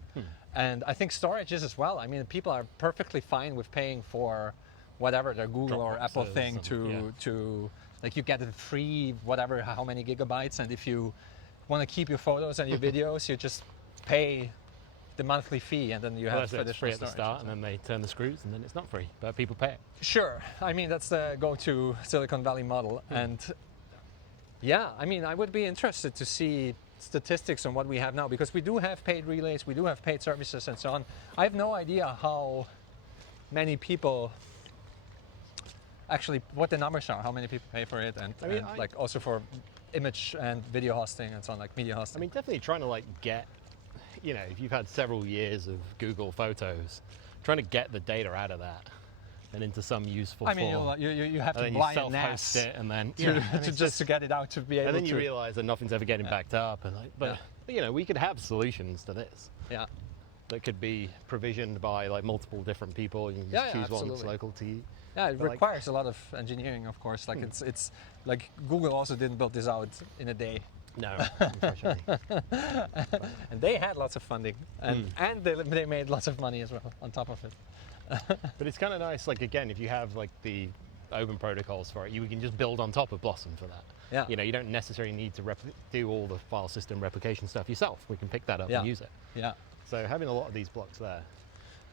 And I think storage is as well. I mean, people are perfectly fine with paying for whatever their Google or Apple thing to like, you get it free, whatever, how many gigabytes, and if you want to keep your photos and your videos, you just pay the monthly fee, and then you have additional free at the storage start, and then they turn the screws, and then it's not free, but people pay it. Sure. I mean, that's the go-to Silicon Valley model. And yeah, I mean, I would be interested to see statistics on what we have now, because we do have paid relays, we do have paid services and so on. I have no idea how many people actually, what the numbers are, how many people pay for it, and, like also for image and video hosting and so on, like media hosting. I mean, definitely trying to, like, get, you know, if you've had several years of Google Photos, trying to get the data out of that and into some useful form. You have to and buy then a NAS it, and then to get it out to be able to. And then you realize that nothing's ever getting backed up, and like, but you know, we could have solutions to this. Yeah. That could be provisioned by, like, multiple different people. You can just choose one that's local to you. Yeah, it requires a lot of engineering, of course. Like it's like Google also didn't build this out in a day. No, unfortunately. And they had lots of funding, and they made lots of money as well on top of it. But it's kind of nice, like, again, if you have, like, the open protocols for it, you can just build on top of Blossom for that. Yeah. You know, you don't necessarily need to do all the file system replication stuff yourself. We can pick that up and use it. Yeah. So having a lot of these blocks there.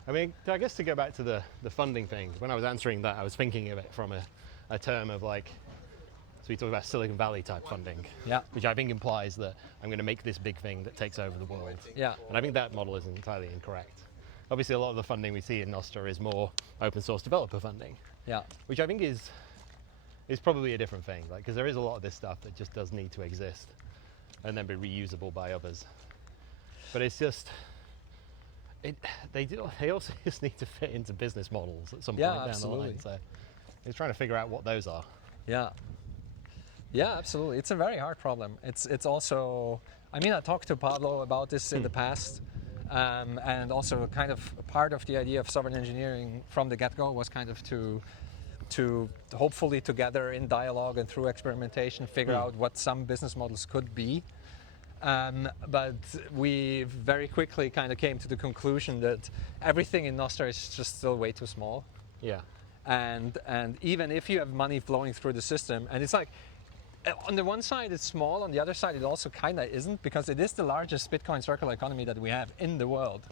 I mean, I guess to go back to the funding thing, when I was answering that, I was thinking of it from a term of, like, so we talk about Silicon Valley type funding, which I think implies that I'm going to make this big thing that takes over the world. Yeah. And I think that model is entirely incorrect. Obviously, a lot of the funding we see in Nostr is more open source developer funding, which I think is probably a different thing, like, because there is a lot of this stuff that just does need to exist and then be reusable by others. But it's just, they also just need to fit into business models at some point down the line. So it's trying to figure out what those are. Yeah. Yeah, absolutely. It's a very hard problem. It's also, I mean, I talked to Pablo about this in the past, and also kind of part of the idea of sovereign engineering from the get-go was kind of to hopefully together in dialogue and through experimentation figure out what some business models could be. But we very quickly kind of came to the conclusion that everything in Nostr is just still way too small. Yeah. And even if you have money flowing through the system, and it's like, on the one side it's small, on the other side it also kind of isn't, because it is the largest Bitcoin circular economy that we have in the world,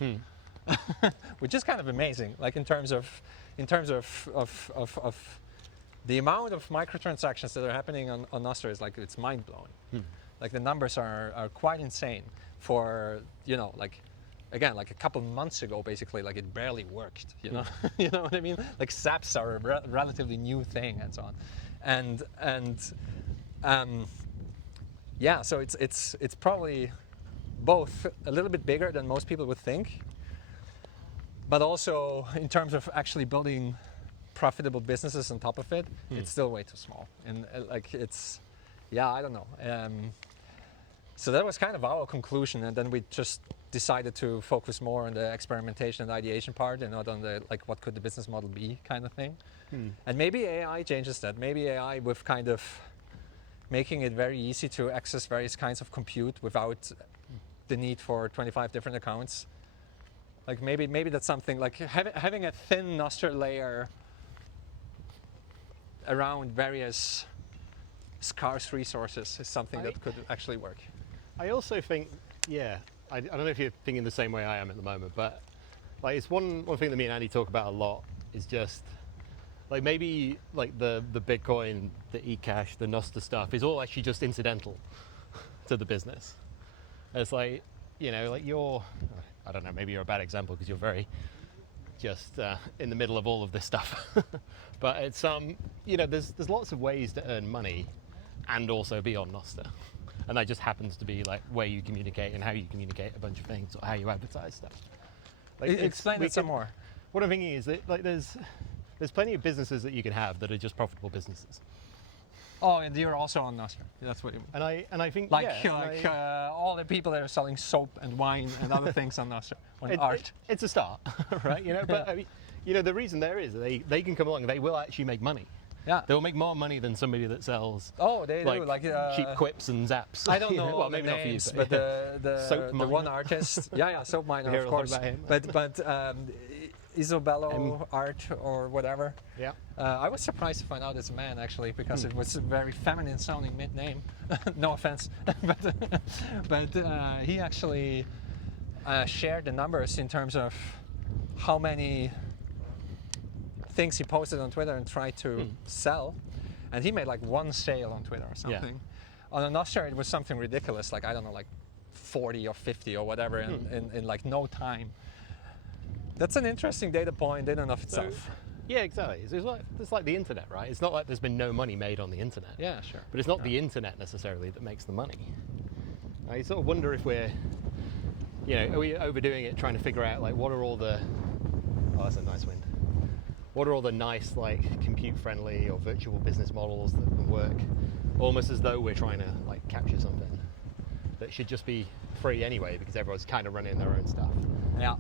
which is kind of amazing. Like in terms of the amount of microtransactions that are happening on Nostr is, like, it's mind blowing. Like the numbers are quite insane for, you know, like, again, like a couple months ago, basically, like, it barely worked, you know. You know what I mean? Like SAPs are a relatively new thing and so on, and yeah, so it's probably both a little bit bigger than most people would think, but also in terms of actually building profitable businesses on top of it, it's still way too small. And like, it's, yeah, I don't know. So that was kind of our conclusion, and then we just decided to focus more on the experimentation and ideation part, and not on the like what could the business model be kind of thing. And maybe AI changes that. Maybe AI with kind of making it very easy to access various kinds of compute without the need for 25 different accounts. Like maybe that's something like having a thin Nostr layer around various scarce resources is something that could actually work. I also think, yeah, I don't know if you're thinking the same way I am at the moment, but like it's one thing that me and Andy talk about a lot is just like maybe like the Bitcoin, the eCash, the Nostr stuff is all actually just incidental to the business. It's like, you know, like I don't know, maybe you're a bad example because you're very just in the middle of all of this stuff. But it's, you know, there's lots of ways to earn money and also be on Nostr. And that just happens to be like where you communicate and how you communicate a bunch of things or how you advertise stuff. Like Explain it some more. What I'm thinking is that like there's plenty of businesses that you can have that are just profitable businesses. Oh, and you're also on Nostr. That's what you mean. And I think like all the people that are selling soap and wine and other things on Nostr, on art. It's a start, right? You know, but I mean, you know, the reason there is they can come along and they will actually make money. Yeah. They will make more money than somebody that sells. Oh, they do like cheap quips and zaps. I don't know. Well, all maybe the not names, for you, but the one artist. Yeah, soap miner, of course. But Isobello art or whatever. Yeah. I was surprised to find out it's a man actually, because it was a very feminine sounding name. No offense, but he actually shared the numbers in terms of how many things he posted on Twitter and tried to sell, and he made like one sale on Twitter or something. Yeah. On a Nostr it was something ridiculous, like I don't know, like 40 or 50 or whatever in like no time. That's an interesting data point in and of itself. So, yeah, exactly. So it's like the internet, right? It's not like there's been no money made on the internet. Yeah, sure. But it's not the internet necessarily that makes the money. I sort of wonder if we're, you know, are we overdoing it, trying to figure out like what are all the, oh, that's a nice wind. What are all the nice like compute-friendly or virtual business models that can work, almost as though we're trying to like capture something that should just be free anyway because everyone's kind of running their own stuff. Yeah.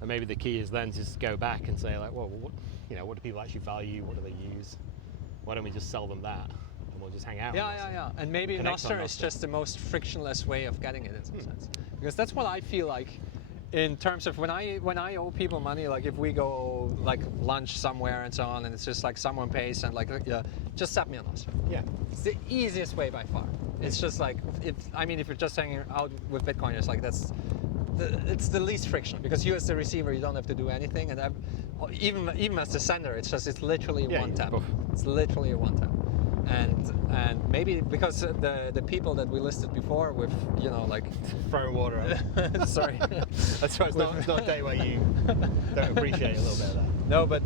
And maybe the key is then to just go back and say like, well, what do people actually value? What do they use? Why don't we just sell them that, and we'll just hang out? Yeah. And maybe Nostr is just the most frictionless way of getting it in some sense, because that's what I feel like. In terms of when I owe people money, like if we go like lunch somewhere and so on, and it's just like someone pays and like just set me on Nostr. Yeah. It's the easiest way by far. It's just like if you're just hanging out with Bitcoiners, like it's the least friction, because you as the receiver, you don't have to do anything, and even as the sender, it's literally a one tap. It's literally a one tap. And maybe because the people that we listed before with, you know, like throwing water out. Sorry. That's why it's not a day where you don't appreciate a little bit of that. No, but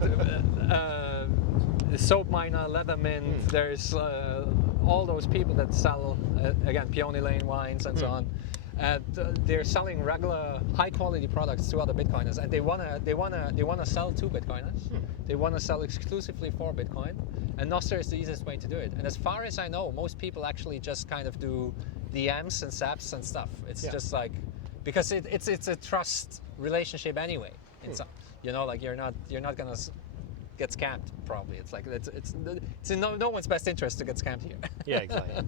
soap miner, leather mint, there's all those people that sell, again, peony lane wines and so on. And they're selling regular high quality products to other Bitcoiners, and they wanna sell to Bitcoiners. They wanna sell exclusively for Bitcoin, and Nostr is the easiest way to do it. And as far as I know, most people actually just kind of do DMs and SAPs and stuff. It's just like, because it's a trust relationship anyway. You know, like you're not gonna get scammed probably. It's like it's in no one's best interest to get scammed here. Yeah, exactly.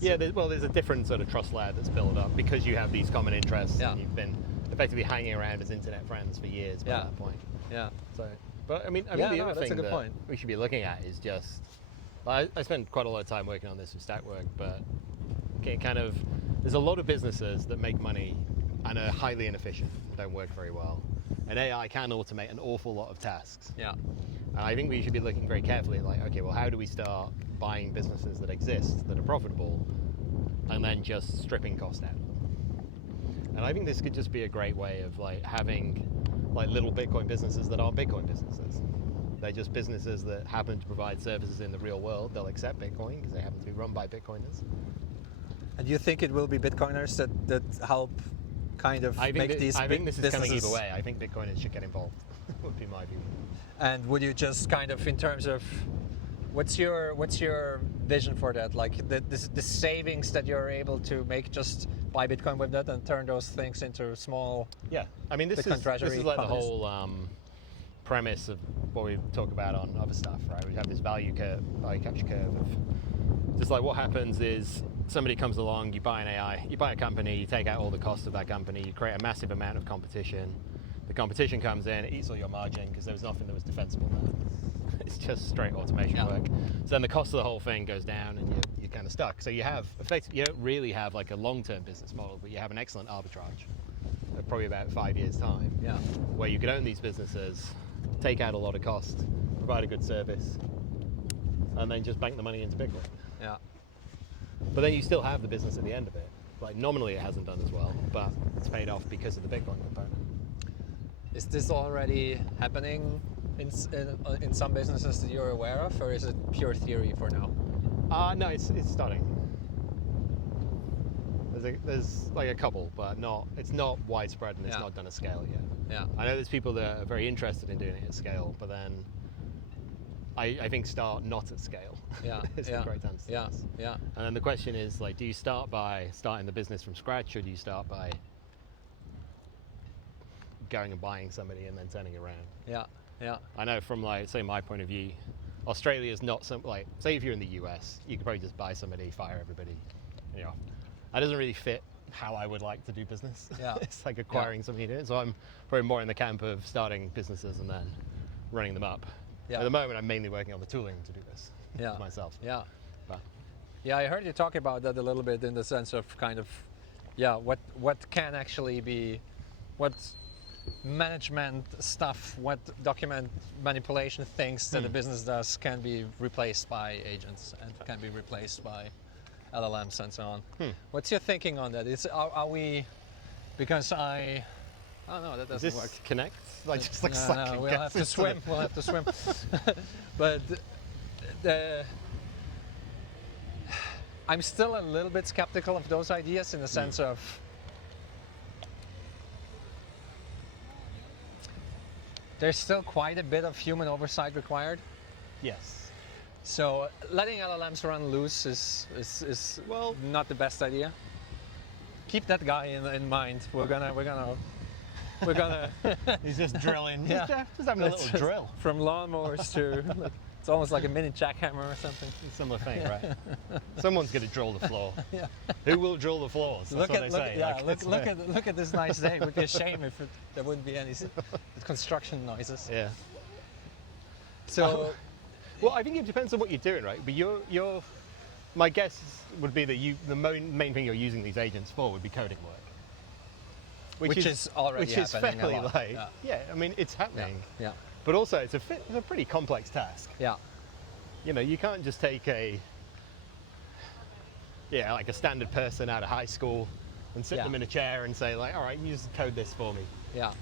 Yeah, there's a different sort of trust layer that's built up because you have these common interests and you've been effectively hanging around as internet friends for years by that point. Yeah. So, but I mean the other thing that we should be looking at is just, I spent quite a lot of time working on this with Stackwork, but there's a lot of businesses that make money and are highly inefficient, don't work very well. And AI can automate an awful lot of tasks. Yeah. And I think we should be looking very carefully at like, okay, well, how do we start buying businesses that exist, that are profitable, and then just stripping cost out? And I think this could just be a great way of like having like little Bitcoin businesses that aren't Bitcoin businesses. They're just businesses that happen to provide services in the real world. They'll accept Bitcoin because they happen to be run by Bitcoiners. And do you think it will be Bitcoiners that help kind of make these I think this is businesses coming either way. I think Bitcoiners should get involved, would be my view. And would you just kind of, in terms of What's your vision for that? Like the savings that you're able to make just buy Bitcoin with that and turn those things into small. Yeah, I mean this is like the whole premise of what we talk about on other stuff, right? We have this value capture curve of just like what happens is somebody comes along, you buy an AI, you buy a company, you take out all the costs of that company, you create a massive amount of competition. The competition comes in, it eats all your margin because there was nothing that was defensible there. It's just straight automation work. So then the cost of the whole thing goes down and you're kind of stuck. So you have, effectively, you don't really have like a long-term business model, but you have an excellent arbitrage of probably about 5 years' time, where you could own these businesses, take out a lot of cost, provide a good service, and then just bank the money into Bitcoin. Yeah. But then you still have the business at the end of it. Like nominally it hasn't done as well, but it's paid off because of the Bitcoin component. Is this already happening in some businesses that you're aware of, or is it pure theory for now? No, it's starting. There's like a couple, but it's not widespread and it's not done at scale yet. Yeah. I know there's people that are very interested in doing it at scale, but then I think start not at scale. Yeah. It's a great time to start. Yeah. And then the question is like, do you start by starting the business from scratch, or do you start by going and buying somebody and then turning it around? Yeah. I know from like, say my point of view, Australia is not like, say if you're in the US, you could probably just buy somebody, fire everybody, that doesn't really fit how I would like to do business. Yeah. It's like acquiring something to do. So I'm probably more in the camp of starting businesses and then running them up. Yeah. At the moment, I'm mainly working on the tooling to do this myself. Yeah. But. Yeah, I heard you talk about that a little bit in the sense of kind of, what can actually be, what management stuff, what document manipulation things that the business does can be replaced by agents and can be replaced by LLMs and so on. What's your thinking on that? Are we, because I don't know, that doesn't work. Connect? Like just like no, we'll have to swim. We'll have to swim. But I'm still a little bit skeptical of those ideas in the sense of there's still quite a bit of human oversight required. Yes. So letting LLMs run loose is well not the best idea. Keep that guy in mind. We're gonna. He's just drilling. Just having a little drill. From lawnmowers to, it's almost like a mini jackhammer or something. Similar thing, right? Someone's going to drill the floor. Yeah. Who will drill the floors? That's what they say. Look at this nice day. It would be a shame if there wouldn't be any construction noises. Yeah. So, well, I think it depends on what you're doing, right? But my guess would be that the main thing you're using these agents for would be coding work. Which is already happening fairly a lot. I mean, it's happening. Yeah. But also, it's a pretty complex task. Yeah. You can't just take like a standard person out of high school and sit them in a chair and say like, all right, you just code this for me. Yeah.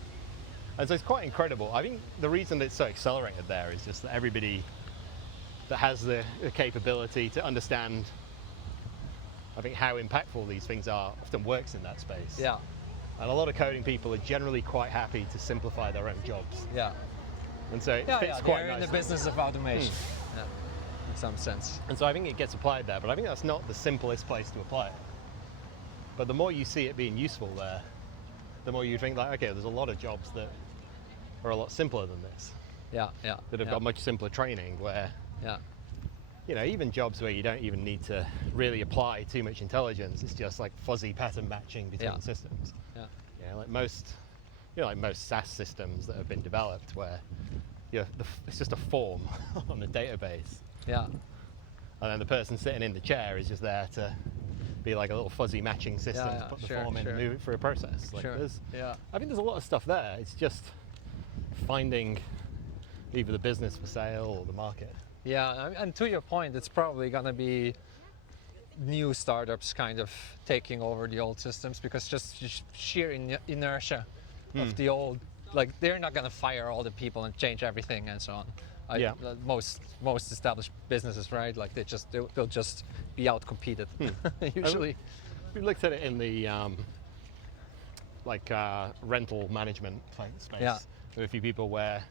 And so it's quite incredible. I think the reason that it's so accelerated there is just that everybody that has the capability to understand, I think, how impactful these things are often works in that space. Yeah. And a lot of coding people are generally quite happy to simplify their own jobs. Yeah. And so it fits quite nicely. They're in the business of automation. Yeah. In some sense. And so I think it gets applied there, but I think that's not the simplest place to apply it. But the more you see it being useful there, the more you think like, okay, there's a lot of jobs that are a lot simpler than this. Yeah. That have got much simpler training where, even jobs where you don't even need to really apply too much intelligence. It's just like fuzzy pattern matching between systems. Yeah. Like most SaaS systems that have been developed where it's just a form on a database. Yeah. And then the person sitting in the chair is just there to be like a little fuzzy matching system to put the form in and move it through a process. Like I think there's a lot of stuff there. It's just finding either the business for sale or the market. Yeah, and to your point, it's probably going to be new startups kind of taking over the old systems because just sheer inertia of the old, like they're not going to fire all the people and change everything and so on. Most established businesses, right? Like they'll just be out competed usually. We looked at it in the rental management space. Yeah. There were a few people where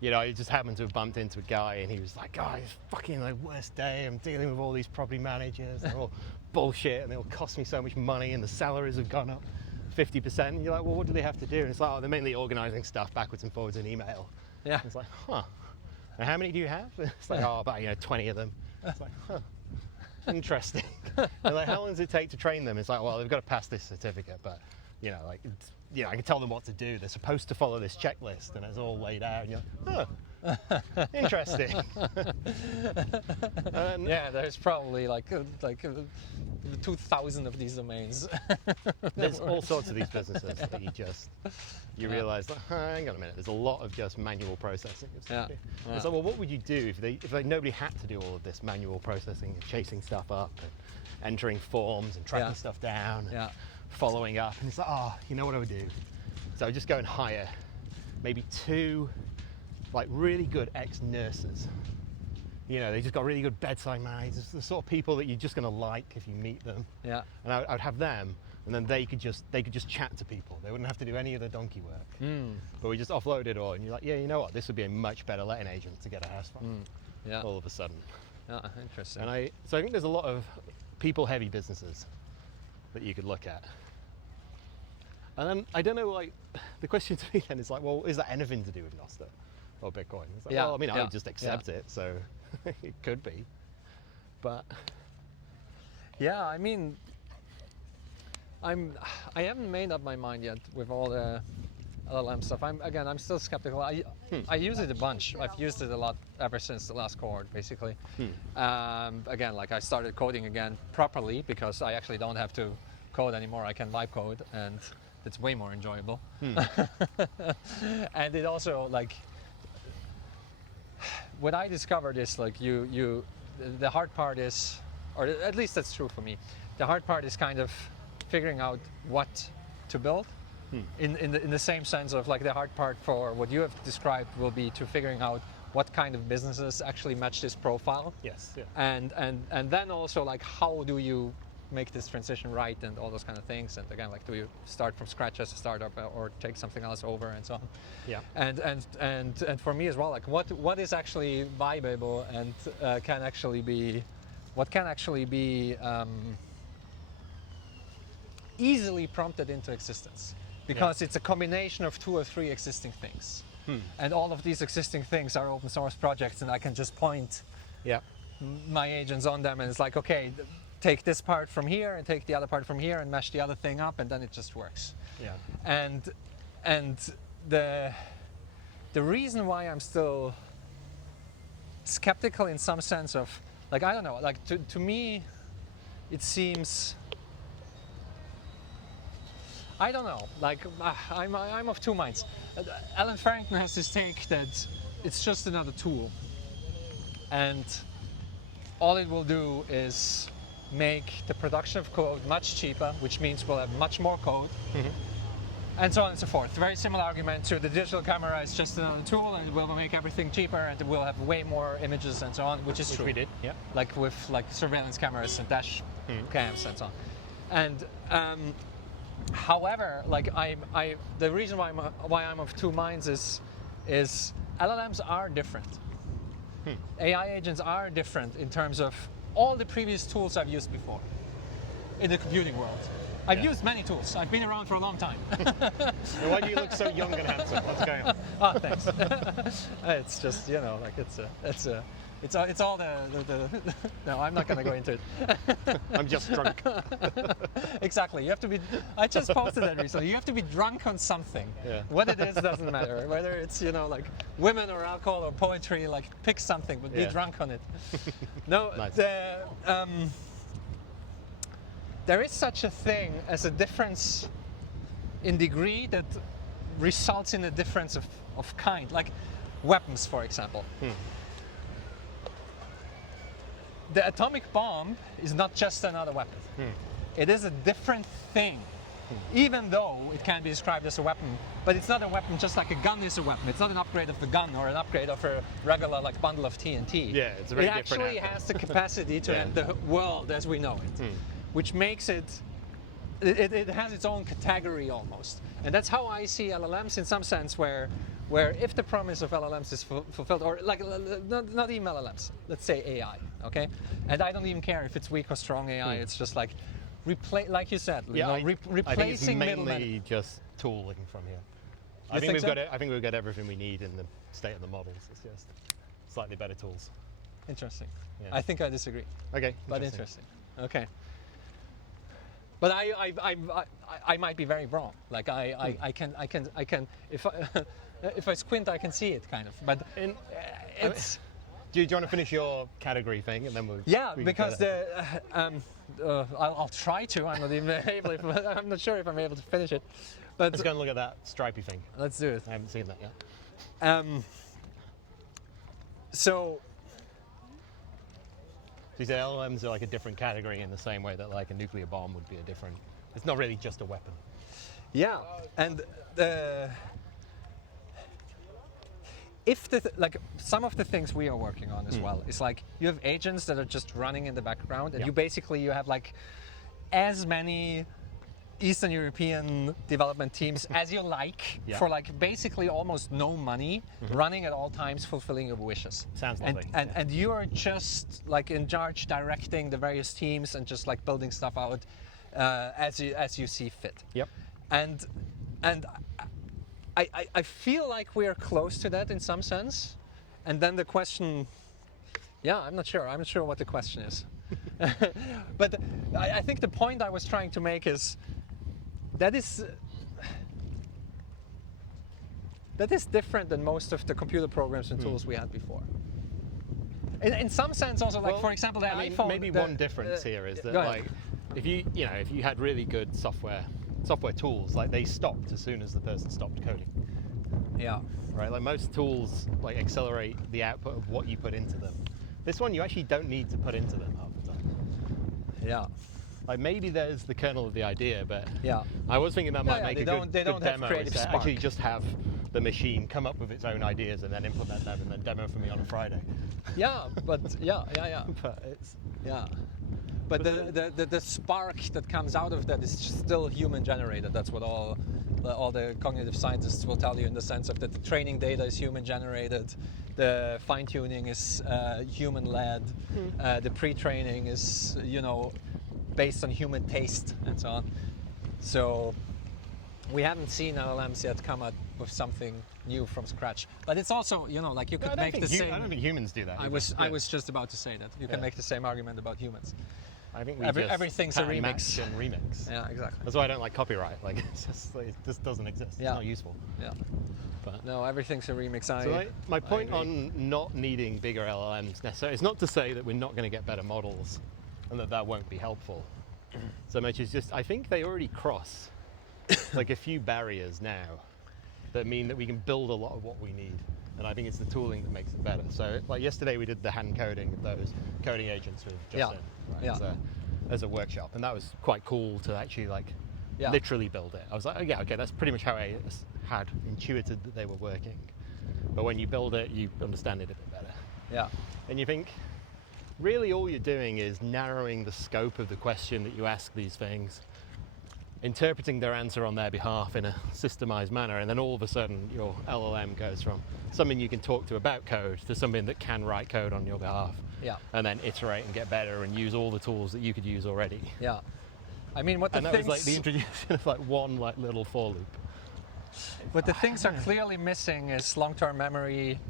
You know, I just happened to have bumped into a guy, and he was like, "Oh, it's fucking the worst day. I'm dealing with all these property managers. They're all bullshit, and they'll cost me so much money, and the salaries have gone up 50%." And you're like, "Well, what do they have to do?" And it's like, "Oh, they're mainly organizing stuff backwards and forwards in email." Yeah. And it's like, "Huh. And how many do you have?" It's like, "Oh, about 20 of them." It's like, "Huh. Interesting." And like, "How long does it take to train them?" It's like, "Well, they've got to pass this certificate, but like, I can tell them what to do. They're supposed to follow this checklist, and it's all laid out." And you're like, "Huh, interesting." And Yeah, there's probably like 2,000 of these domains. there's all sorts of these businesses that you realize, like, hang on a minute, there's a lot of just manual processing. Yeah. It's like, well, what would you do if nobody had to do all of this manual processing and chasing stuff up and entering forms and tracking stuff down and following up? And it's like, oh, you know what I would do? So I would just go and hire maybe 2 like really good ex-nurses. They just got really good bedside manners, the sort of people that you're just going to like if you meet them. Yeah. And I'd have them, and then they could just chat to people. They wouldn't have to do any of the donkey work. But we just offload it all, and you're like, yeah, you know what? This would be a much better letting agent to get a house from. Yeah. All of a sudden. Yeah, interesting. And so I think there's a lot of people-heavy businesses that you could look at. And then I don't know, like, the question to me then is like, well, is that anything to do with Nostr or Bitcoin? It's like, well, I mean, I would just accept it, so it could be. But yeah, I mean, I haven't made up my mind yet with all the LLM stuff. I'm still skeptical. I use it a bunch. I've used it a lot ever since the last cohort, basically. Again, like, I started coding again properly because I actually don't have to code anymore. I can vibe code, and it's way more enjoyable. And it also, like, what I discovered is, like, the hard part is, or at least that's true for me, the hard part is kind of figuring out what to build. In the same sense of, like, the hard part for what you have described will be to figuring out what kind of businesses actually match this profile. yes, yeah. And then also, like, how do you make this transition right and all those kind of things. And again, like, do you start from scratch as a startup or take something else over and so on? Yeah. And for me as well, like, what is actually viable and can actually be easily prompted into existence, because it's a combination of 2 or 3 existing things. And all of these existing things are open source projects, and I can just point my agents on them, and it's like, okay, take this part from here and take the other part from here and mash the other thing up, and then it just works. Yeah. And the reason why I'm still skeptical in some sense of, like, I don't know, like, to me it seems, I don't know, like, I'm of 2 minds. Alan Farrington has this take that it's just another tool, and all it will do is make the production of code much cheaper, which means we'll have much more code, and so on and so forth. Very similar argument to the digital camera is just another tool, and it will make everything cheaper, and we'll have way more images and so on, which is true. We did, like with, like, surveillance cameras and dash cams and so on. And however, like, the reason why I'm of 2 minds is LLMs are different. AI agents are different in terms of all the previous tools I've used before in the computing world. I've used many tools. I've been around for a long time. Why do you look so young and handsome? What's going on? Oh, thanks. It's just, like, it's all the no, I'm not going to go into it. I'm just drunk. Exactly. You have to be, I just posted that recently. You have to be drunk on something. Yeah. What it is doesn't matter. Whether it's, like, women or alcohol or poetry, like, pick something, but be drunk on it. No, nice. There is such a thing as a difference in degree that results in a difference of kind, like weapons, for example. The atomic bomb is not just another weapon. It is a different thing, even though it can be described as a weapon, but it's not a weapon just like a gun is a weapon. It's not an upgrade of the gun or an upgrade of a regular, like, bundle of TNT. Yeah, it's a very different It actually has the capacity to end the world as we know it, which makes it has its own category almost. And that's how I see LLMs in some sense, where where if the promise of LLMs is fulfilled, or like not even LLMs, let's say AI, okay? And I don't even care if it's weak or strong AI. It's just like like you said, I think it's replacing middlemen. mainly just tooling from here. You think so? I think we've got everything we need in the state of the models. It's just slightly better tools. Interesting. Yeah. I think I disagree. Okay. But interesting. Okay. But I might be very wrong. Like I can if I squint I can see it kind of. But it's. Do you want to finish your category thing and then we'll? Yeah, because I'll try to. I'm not even able. I'm not sure if I'm able to finish it. But let's go and look at that stripy thing. Let's do it. I haven't seen that yet. So you say LLMs are like a different category in the same way that like a nuclear bomb would be a different. It's not really just a weapon. Yeah, and if like some of the things we are working on as well, it's like you have agents that are just running in the background, and you have like as many Eastern European development teams as you like for like basically almost no money, running at all times, fulfilling your wishes. Sounds lovely. And you are just like in charge, directing the various teams and just like building stuff out as you see fit. Yep. And I feel like we are close to that in some sense. And then the question, I'm not sure what the question is. But I think the point I was trying to make is that is different than most of the computer programs and tools we had before. In some sense, also, like for example, the iPhone. Maybe one difference here is that like if you had really good software tools, like they stopped as soon as the person stopped coding. Yeah. Right. Like most tools, like accelerate the output of what you put into them. This one, you actually don't need to put into them half the time. Yeah. Like maybe there's the kernel of the idea, but yeah, I was thinking that might make a good demo. Creative is to spark. Actually, just have the machine come up with its own ideas and then implement them and then demo for me on a Friday. Yeah, but yeah. But it's But the spark that comes out of that is still human generated. That's what all the cognitive scientists will tell you, in the sense of that the training data is human generated, the fine tuning is human led, the pre-training is based on human taste and so on. So we haven't seen LLMs yet come up with something new from scratch. But it's also, like you could make the same. I don't think humans do that. I was just about to say that you can make the same argument about humans. I think we everything's a remix. And remix. Yeah, exactly. That's why I don't like copyright. Like it's just it just doesn't exist. Yeah. It's not useful. Yeah. But no, everything's a remix. So my point on not needing bigger LLMs necessarily is not to say that we're not going to get better models and that won't be helpful. So much as just I think they already cross like a few barriers now that mean that we can build a lot of what we need. And I think it's the tooling that makes it better. So like yesterday we did the hand coding of those coding agents with Justin as a workshop, and that was quite cool to actually like literally build it. I was like, okay, that's pretty much how I had intuited that they were working. But when you build it, you understand it a bit better. Yeah. And you think, really all you're doing is narrowing the scope of the question that you ask these things, interpreting their answer on their behalf in a systemized manner, and then all of a sudden your LLM goes from something you can talk to about code to something that can write code on your behalf. Yeah. And then iterate and get better and use all the tools that you could use already. Yeah. I mean, what the and that was like the introduction of like one like little for loop. What the things are clearly missing is long-term memory,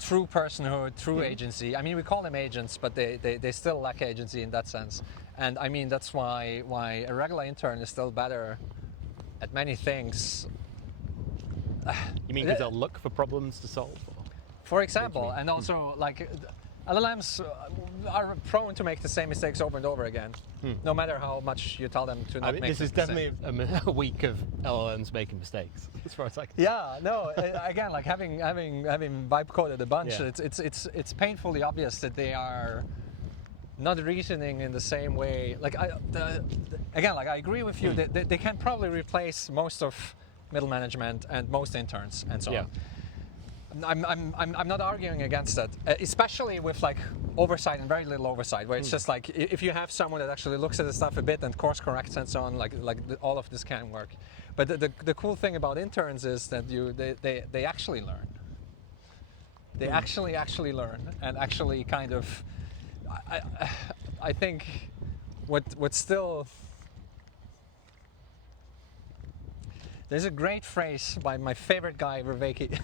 true personhood, true agency. I mean, we call them agents, but they still lack agency in that sense. And I mean, that's why a regular intern is still better at many things. You mean because they'll look for problems to solve? For example, and also like LLMs are prone to make the same mistakes over and over again, no matter how much you tell them to not make this is definitely a week of LLMs making mistakes, as far as I can. Yeah, no. Again, like having vibe coded a bunch, it's painfully obvious that they are not reasoning in the same way. Like I agree with you that they can probably replace most of middle management and most interns and so on. I'm not arguing against that, especially with like oversight and very little oversight, where it's just like if you have someone that actually looks at the stuff a bit and course corrects and so on, all of this can work. But the cool thing about interns is that they actually learn. They actually learn and actually kind of. I think what's still. There's a great phrase by my favorite guy, Vervaeke.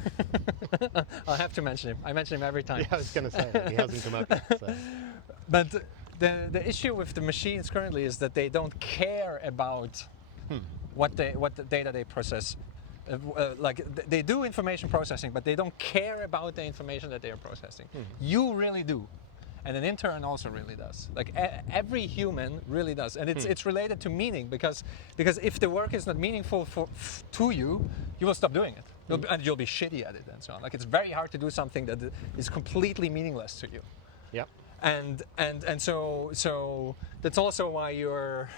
I'll have to mention him. I mention him every time. Yeah, I was going to say that. He hasn't come up yet. So. But the issue with the machines currently is that they don't care about what the data they process. They do information processing, but they don't care about the information that they are processing. You really do. And an intern also really does. Like every human really does, and it's related to meaning because if the work is not meaningful to you, you will stop doing it, and you'll be shitty at it and so on. Like it's very hard to do something that is completely meaningless to you. Yep. And so that's also why you're,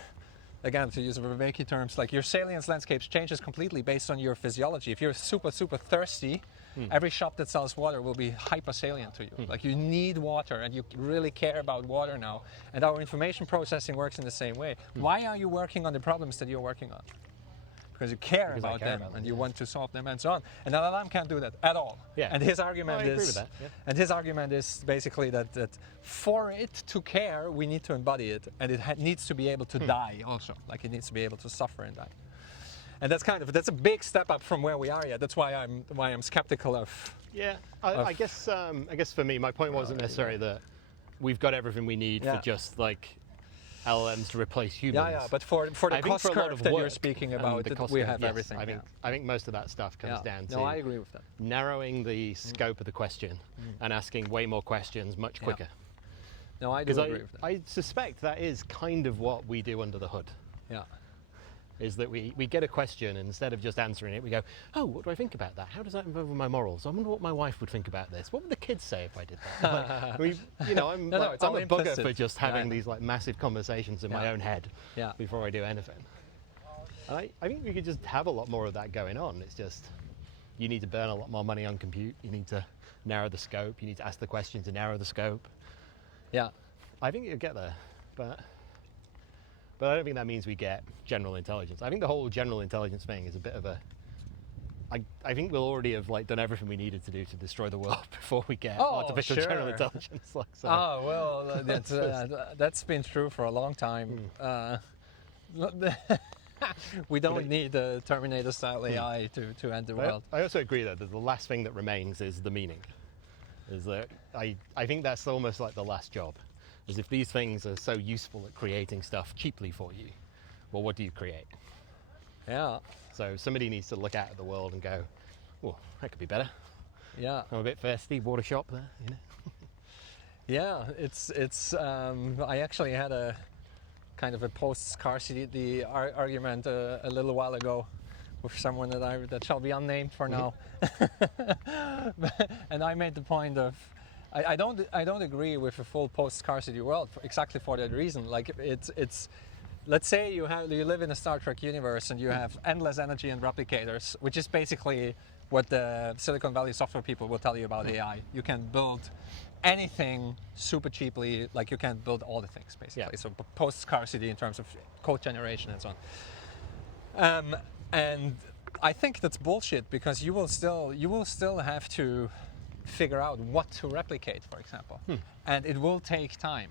again, to use Vervaeke terms, like your salience landscapes changes completely based on your physiology. If you're super thirsty. Every shop that sells water will be hyper salient to you. Like you need water and you really care about water now. And our information processing works in the same way. Why are you working on the problems that you're working on? Because you care about them and you want to solve them and so on. And LLM can't do that at all. Yeah. And his argument I agree with that. Yeah. And his argument is basically that for it to care, we need to embody it, and it needs to be able to die also. Like it needs to be able to suffer and die. And that's a big step up from where we are yet. That's why I'm skeptical of. Yeah, I guess for me, my point wasn't necessarily that we've got everything we need for just like LLMs to replace humans. Yeah, but for the cost curve that you're speaking about, we have everything. I think most of that stuff comes down to. No, I agree with that. Narrowing the scope of the question and asking way more questions much quicker. No, I do agree with that. I suspect that is kind of what we do under the hood. Yeah. Is that we get a question, and instead of just answering it, we go, oh, what do I think about that? How does that involve with my morals? I wonder what my wife would think about this. What would the kids say if I did that? I'm a bugger for just having these like massive conversations in my own head before I do anything. And I think we could just have a lot more of that going on. It's just, you need to burn a lot more money on compute. You need to narrow the scope. You need to ask the question to narrow the scope. Yeah. I think you'll get there, but I don't think that means we get general intelligence. I think the whole general intelligence thing is a bit of a. I think we'll already have like done everything we needed to do to destroy the world before we get artificial general intelligence. Like, so. Oh well, that's been true for a long time. We don't need a Terminator-style AI to end the world. I also agree that the last thing that remains is the meaning. Is that I think that's almost like the last job. Is if these things are so useful at creating stuff cheaply for you, well, what do you create? Yeah. So somebody needs to look out at the world and go, well, that could be better. Yeah. I'm a bit thirsty, bought a shop there, you know. Yeah, it's. I actually had a kind of a post-scarcity argument a little while ago with someone that shall be unnamed for now, and I made the point of. I don't agree with a full post-scarcity world exactly for that reason. Like it's let's say you live in a Star Trek universe and you have endless energy and replicators, which is basically what the Silicon Valley software people will tell you about AI. You can build anything super cheaply, like you can build all the things basically. Yeah. So post-scarcity in terms of code generation and so on. And I think that's bullshit because you will still have to figure out what to replicate, for example, and it will take time,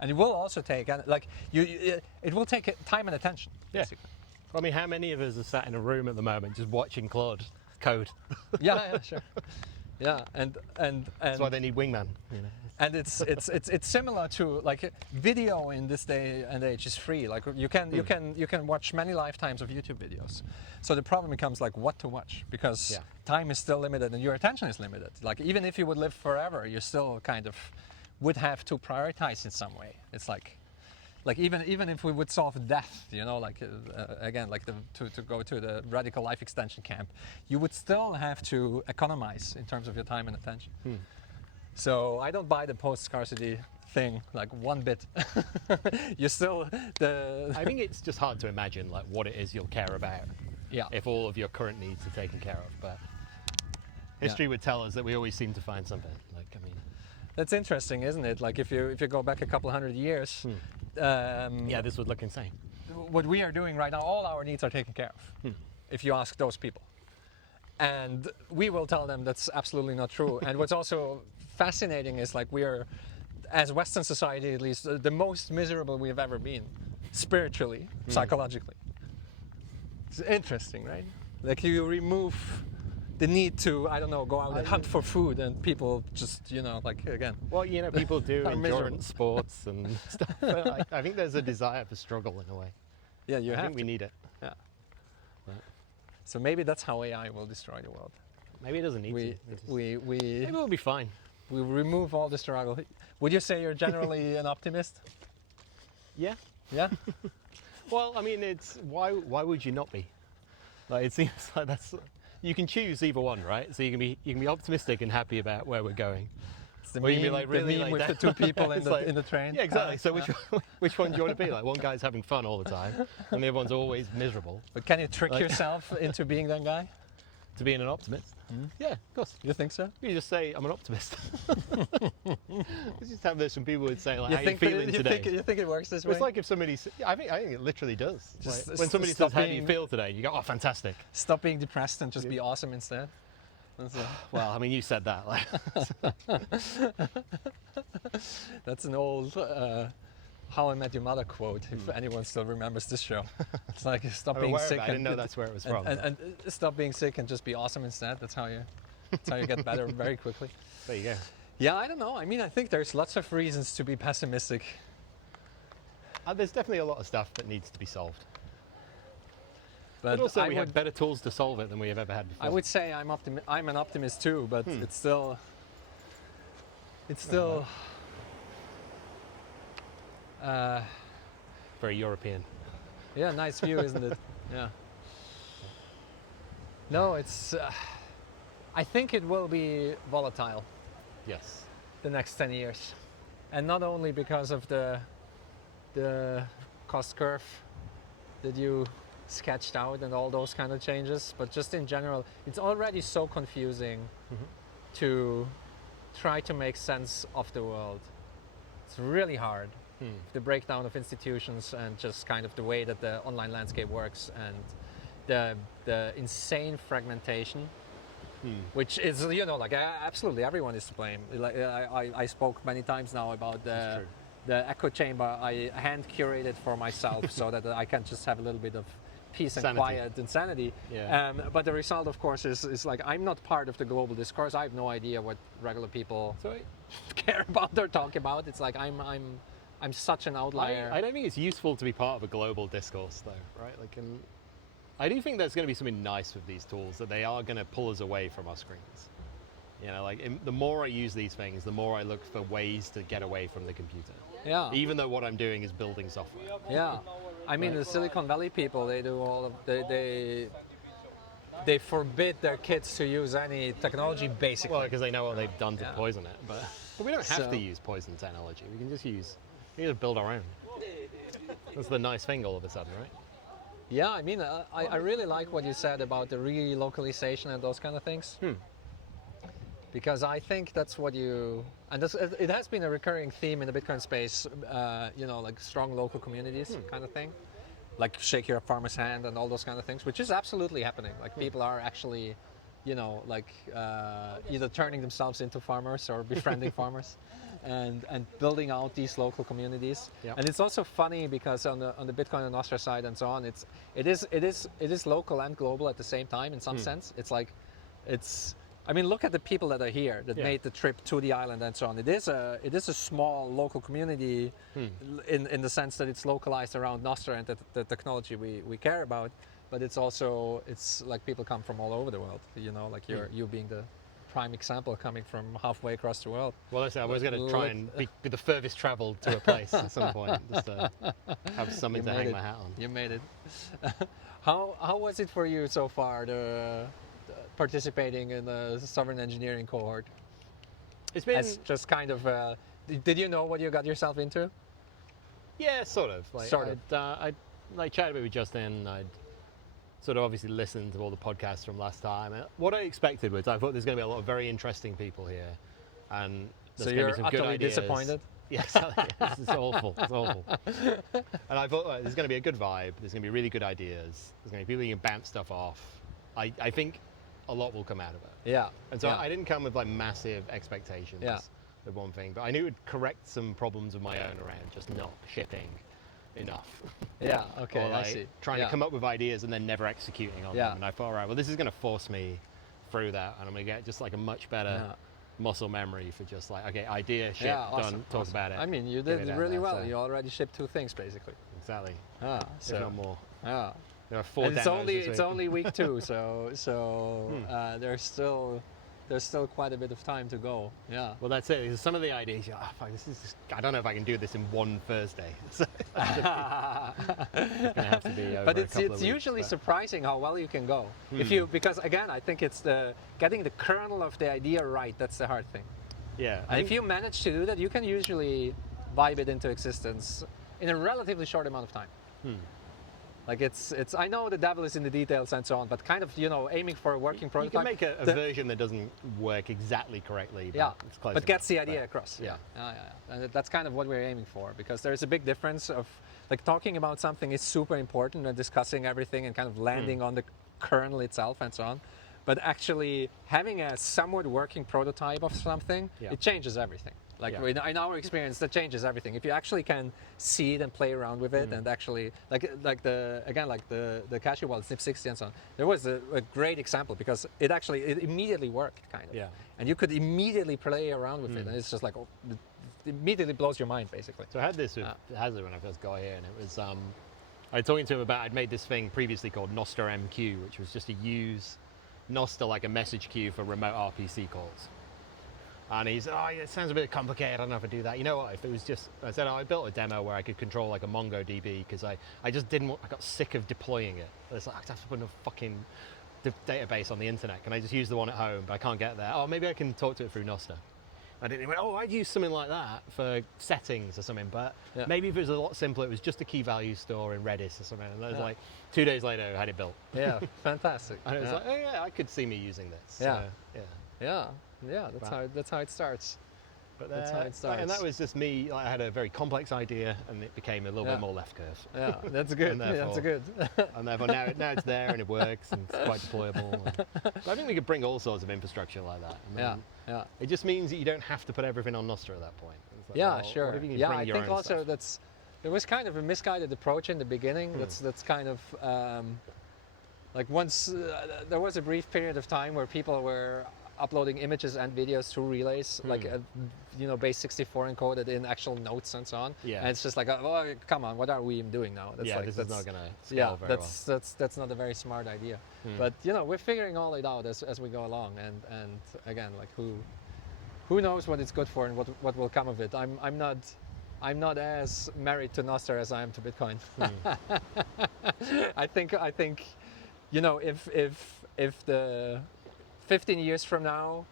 and it will also take it will take time and attention. Basically. I mean, how many of us are sat in a room at the moment just watching Claude code? Yeah, sure. Yeah, and that's why they need Wingman. You know? And it's similar to like video in this day and age is free. Like you can watch many lifetimes of YouTube videos. So the problem becomes like what to watch because time is still limited and your attention is limited. Like even if you would live forever, you still kind of would have to prioritize in some way. It's like even if we would solve death, you know, like again, like to go to the radical life extension camp, you would still have to economize in terms of your time and attention. So I don't buy the post-scarcity thing like one bit. I think it's just hard to imagine like what it is you'll care about if all of your current needs are taken care of. But history would tell us that we always seem to find something. Like, I mean, That's interesting, isn't it? Like if you go back a couple hundred years, yeah, this would look insane. what we are doing right now, all our needs are taken care of. If you ask those people, and we will tell them that's absolutely not true. And what's also fascinating is like we are, as Western society at least, the most miserable we have ever been, spiritually, psychologically. It's interesting, right? Like you remove the need to, I don't know, go out and hunt for food, and people just, you know, like again. Well, you know, people do Are miserable. endurance sports and stuff. But I think there's a desire for struggle in a way. Yeah, you I have think we need it. Yeah. But So maybe that's how AI will destroy the world. maybe it doesn't need to. Maybe We we'll be fine. remove all the struggle. Would you say you're generally an optimist? Yeah. Yeah. Well, I mean, it's why would you not be? Like, it seems like that's you can choose either one, right? So you can be optimistic and happy about where we're going. It's the Or you can be meme, like really the meme like with the two people in It's the like- in the train. Yeah, exactly. So which one do you want to be? Like, one guy's having fun all the time, and the other one's always miserable. But can you trick Like- yourself into being that guy? To being an optimist? Yeah, of course. You think so? You just say, I'm an optimist. You just have this when people would say, like, You how think you feeling today? you think it works this way? It's like if somebody, I think it literally does. Just Like, when somebody stop says, how do you being- feel today? You go, oh, fantastic. Stop being depressed and just be awesome instead. That's, Well, I mean, you said that. Like, that's an old How I Met Your Mother quote, if anyone still remembers this show. It's like stop I'm being aware of sick it. I didn't know that's where it was from. and stop being sick and just be awesome instead. That's how you get better very quickly. There you go. Yeah, I don't know. I mean, I think there's lots of reasons to be pessimistic. There's definitely a lot of stuff that needs to be solved. But also, I we would, have better tools to solve it than we have ever had before. I would say I'm an optimist too, but it's still Very European. yeah, nice view, isn't it? Yeah. No, it's. I think it will be volatile Yes. the next 10 years, and not only because of the cost curve that you sketched out and all those kind of changes, but just in general, it's already so confusing to try to make sense of the world. It's really hard. The breakdown of institutions and just kind of the way that the online landscape works, and the insane fragmentation, which is, you know, like absolutely everyone is to blame. Like I spoke many times now about That's true. the echo chamber I hand curated for myself so that I can just have a little bit of peace and Sanity. quiet and sanity. Yeah. But the result, of course, is like I'm not part of the global discourse. I have no idea what regular people care about or talk about. It's like I'm such an outlier. I don't think it's useful to be part of a global discourse, though, right? Like, I do think there's going to be something nice with these tools, that they are going to pull us away from our screens. You know, like the more I use these things, the more I look for ways to get away from the computer. Yeah. Even though what I'm doing is building software. Yeah, I mean the Silicon Valley people, they do all of they forbid their kids to use any technology basically. Well, because they know what they've done to Yeah. poison it. But we don't have So- to use poison technology. We can just build our own. That's the nice thing all of a sudden, right? Yeah, I mean I really like what you said about the relocalization and those kind of things. Because I think that's what it has been a recurring theme in the Bitcoin space, you know, like strong local communities kind of thing. Like shake your farmer's hand and all those kind of things, which is absolutely happening. Like people are actually, you know, like either turning themselves into farmers or befriending farmers, and building out these local communities. Yep. And it's also funny because on the Bitcoin and Nostr side and so on, it is local and global at the same time in some sense. It's like I mean, look at the people that are here that made the trip to the island and so on. It is a small local community in the sense that it's localized around Nostr and the technology we care about. But it's like people come from all over the world. You know, like you being the prime example, coming from halfway across the world. Well, I was going to try and be the furthest traveled to a place at some point, just to have something to hang my hat on. You made it. How was it for you so far? Participating in the sovereign engineering cohort? It's been As just kind of, did you know what you got yourself into? Yeah, sort of. Like, Sort of. I'd chatted with Justin. sort of obviously listened to all the podcasts from last time. And what I expected was I thought there's going to be a lot of very interesting people here, and So there's going to you're be some good utterly ideas. disappointed? Yes, it's awful. It's awful. And I thought there's going to be a good vibe. There's going to be really good ideas. There's going to be people you can bounce stuff off. I think a lot will come out of it. Yeah. And so yeah. I didn't come with like massive expectations. Yeah. The one thing, but I knew it would correct some problems of my own around just not shipping enough. Yeah. Okay. Or like I see. trying yeah. to come up with ideas and then never executing on Yeah. them. And I thought, all right, well, this is going to force me through that, and I'm going to get just like a much better muscle memory for just like, okay, idea, ship, awesome, done, talk about it. I mean, you get did it out really there, well. so- You already shipped 2 things basically. Exactly. Ah, If not more. yeah. There are 4 And it's demos only this week. it's only week 2, so there's still quite a bit of time to go. Yeah. Well, that's it. Some of the ideas, you're, fuck, this is just, I don't know if I can do this in one Thursday. So it's going to have to be over But a it's couple of it's weeks, usually but- surprising how well you can go if you, because again, I think it's the getting the kernel of the idea right. That's the hard thing. Yeah. And if you manage to do that, you can usually vibe it into existence in a relatively short amount of time. Like it's I know the devil is in the details and so on, but kind of, aiming for a working you prototype. can make a version that doesn't work exactly correctly, but Yeah, it's close but gets the enough, idea but- across. Yeah. And that's kind of what we're aiming for, because there's a big difference of like talking about something is super important and discussing everything and kind of landing on the kernel itself and so on. But actually having a somewhat working prototype of something, Yeah. it changes everything. Like Yeah. in our experience, that changes everything. If you actually can see it and play around with it, and actually like the Cashew wallet, Snip60 and so on, there was a great example because it immediately worked kind of. Yeah. And you could immediately play around with it, and it's just like it immediately blows your mind basically. So I had this with Hazard when I first got here, and it was I was talking to him about I'd made this thing previously called Nostr MQ, which was just to use Nostr like a message queue for remote RPC calls. And he's, it sounds a bit complicated, I don't know if I do that. You know what, if it was just, I said, I built a demo where I could control like a MongoDB because I just didn't want, I got sick of deploying it. It's like, I have to put a fucking database on the internet. Can I just use the one at home, but I can't get there? Oh, maybe I can talk to it through Nostr. He went, I'd use something like that for settings or something, but maybe if it was a lot simpler, it was just a key value store in Redis or something. And it was like 2 days later, I had it built. Yeah, fantastic. And it was like, I could see me using this. Yeah. So, Yeah, that's how it starts. But that's how it starts. And that was just me. Like, I had a very complex idea, and it became a little bit more left curve. Yeah, that's good. And That's good. And therefore now it's there and it works and it's quite deployable. But I think we could bring all sorts of infrastructure like that. And Yeah. It just means that you don't have to put everything on Nostr at that point. It's like, Yeah, well, sure. what if you can Yeah, bring I your think own also stuff? there was kind of a misguided approach in the beginning. That's kind of like once there was a brief period of time where people were uploading images and videos through relays, like base 64 encoded in actual notes and so on. Yeah. And it's just like, oh, come on, what are we doing now? That's This is not going to scale very well. that's not a very smart idea. But we're figuring all it out as we go along, and again, like who knows what it's good for and what will come of it. I'm not as married to Nostr as I am to Bitcoin. I think if the 15 years from now,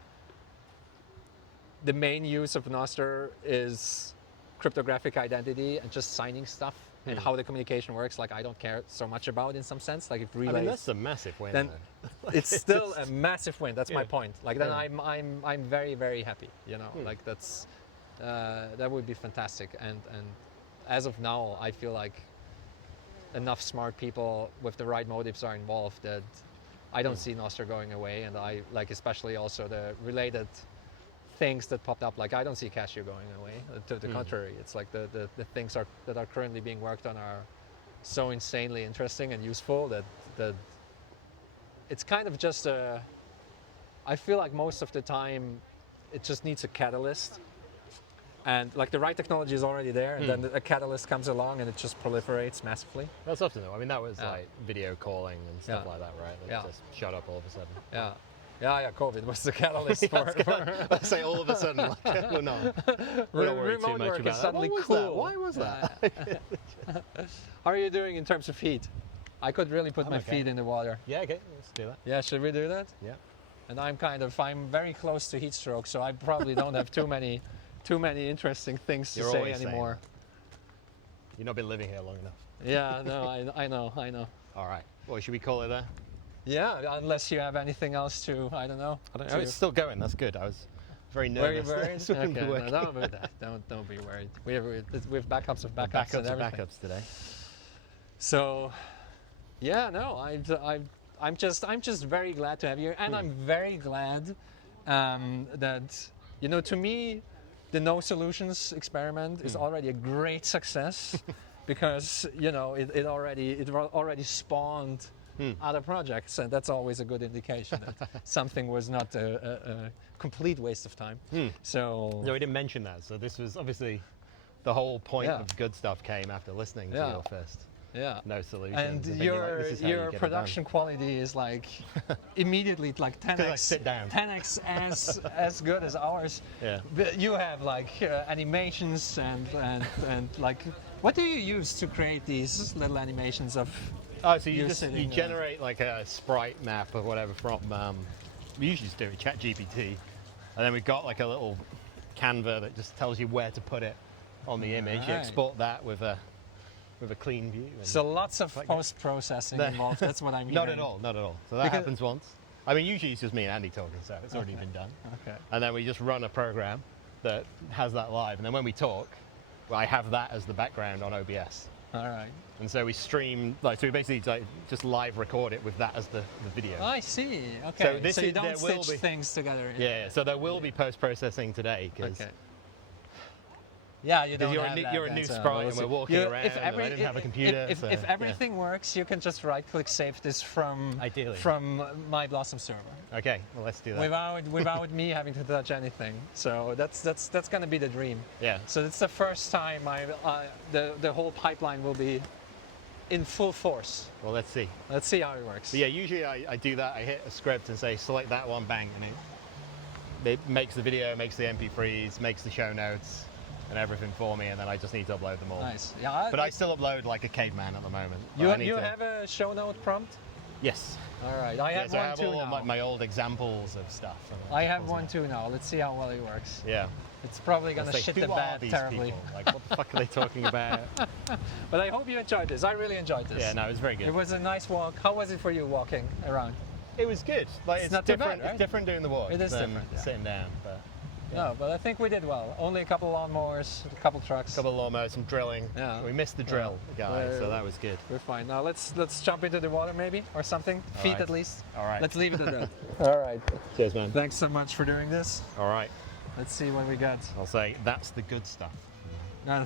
the main use of Nostr is cryptographic identity and just signing stuff and how the communication works, like I don't care so much about in some sense. Like if relays, I mean, that's a massive win. then it's still a massive win. That's my point. Like then Yeah. I'm very, very happy. Like that's that would be fantastic. And as of now, I feel like enough smart people with the right motives are involved that I don't see Nostr going away, and I like especially also the related things that popped up. Like I don't see Cashew going away. To the contrary, it's like the things that are currently being worked on are so insanely interesting and useful that it's kind of just I feel like most of the time it just needs a catalyst. And like the right technology is already there, and then a catalyst comes along and it just proliferates massively. That's often though. I mean, that was like video calling and stuff like that, right? That Yeah. just shut up all of a sudden. Yeah. COVID was the catalyst for I say all of a sudden, like, we're not worried too remote much work about is that. suddenly What was cool. that? Why was that? How are you doing in terms of heat? I could really put I'm my okay. feet in the water. Yeah, okay, let's do that. Yeah, should we do that? Yeah. And I'm very close to heat stroke, so I probably don't have too many interesting things to You're say always saying anymore. You've not been living here long enough. Yeah, no, I know. All right. Or should we call it there? Yeah, unless you have anything else to, I don't know. I don't know. It's still going. That's good. I was very Were you nervous. worried? This wouldn't be Okay, working. no, don't be that. Don't be worried. We have backups of backups, Backups and of everything. backups today. So, yeah, no, I'm just very glad to have you, and I'm very glad that, you know, to me, the No Solutions experiment is already a great success because, you know, it already spawned other projects, and that's always a good indication that something was not a complete waste of time. So No, we didn't mention that. So this was obviously the whole point Yeah. of good stuff came after listening to Yeah. your first yeah. No Solutions. And thinking, like, your this is how you get it done. production quality is like immediately like 10x, 'Cause I sit down. 10x as good as ours. Yeah. But you have like animations and like, what do you use to create these little animations of? Oh, so You're you sitting, generate like a sprite map or whatever from, we usually just do it with ChatGPT, and then we've got like a little Canva that just tells you where to put it on the image. You Right. export that with a clean view. and- So lots of Like- post-processing involved. That's what I'm Not hearing. at all, not at all. So that Because- happens once. I mean, usually it's just me and Andy talking, so it's already been done. Okay. And then we just run a program that has that live, and then when we talk, I have that as the background on OBS. All right. And so we stream, like, so we basically like just live record it with that as the video. I see. Okay. So this you is- don't there will stitch be- things together. Yeah, so there will be post-processing today, because Okay. Yeah, you don't you're have that, you're a new that's, sprite and we'll we're see. walking around, and I didn't have a computer. If so, everything works, you can just right-click save this from Ideally. from my Blossom server yeah. Okay, well, let's do that. without me having to touch anything. So that's going to be the dream. Yeah. So it's the first time the whole pipeline will be in full force. Well, let's see. Let's see how it works. But yeah, usually I do that. I hit a script and say select that one, bang, and it makes the video, makes the MP3s, makes the show notes, and everything for me, and then I just need to upload them all. Nice. Yeah. But I still upload like a caveman at the moment. But You I need you to- have a show note prompt? Yes. All right. I have So I one have too all now. my old examples of stuff. and I have wasn't one it? too now. Let's see how well it works. Yeah. It's probably I'll gonna say, shit who the are bed these terribly. people? Like, what the fuck are they talking about? But I hope you enjoyed this. I really enjoyed this. Yeah, no, it was very good. It was a nice walk. How was it for you walking around? It was good. Like, it's not too different. bad, right? It's different doing the walk It is than different, yeah. sitting down. But No, but I think we did well. Only a couple lawnmowers, a couple trucks. a couple of lawnmowers, some drilling. Yeah. We missed the drill, guys, so that was good. We're fine. Now let's jump into the water maybe or something. All Feet right. at least. All right. Let's leave it at that. All right. Cheers, man. Thanks so much for doing this. All right. Let's see what we got. I'll say that's the good stuff. Now,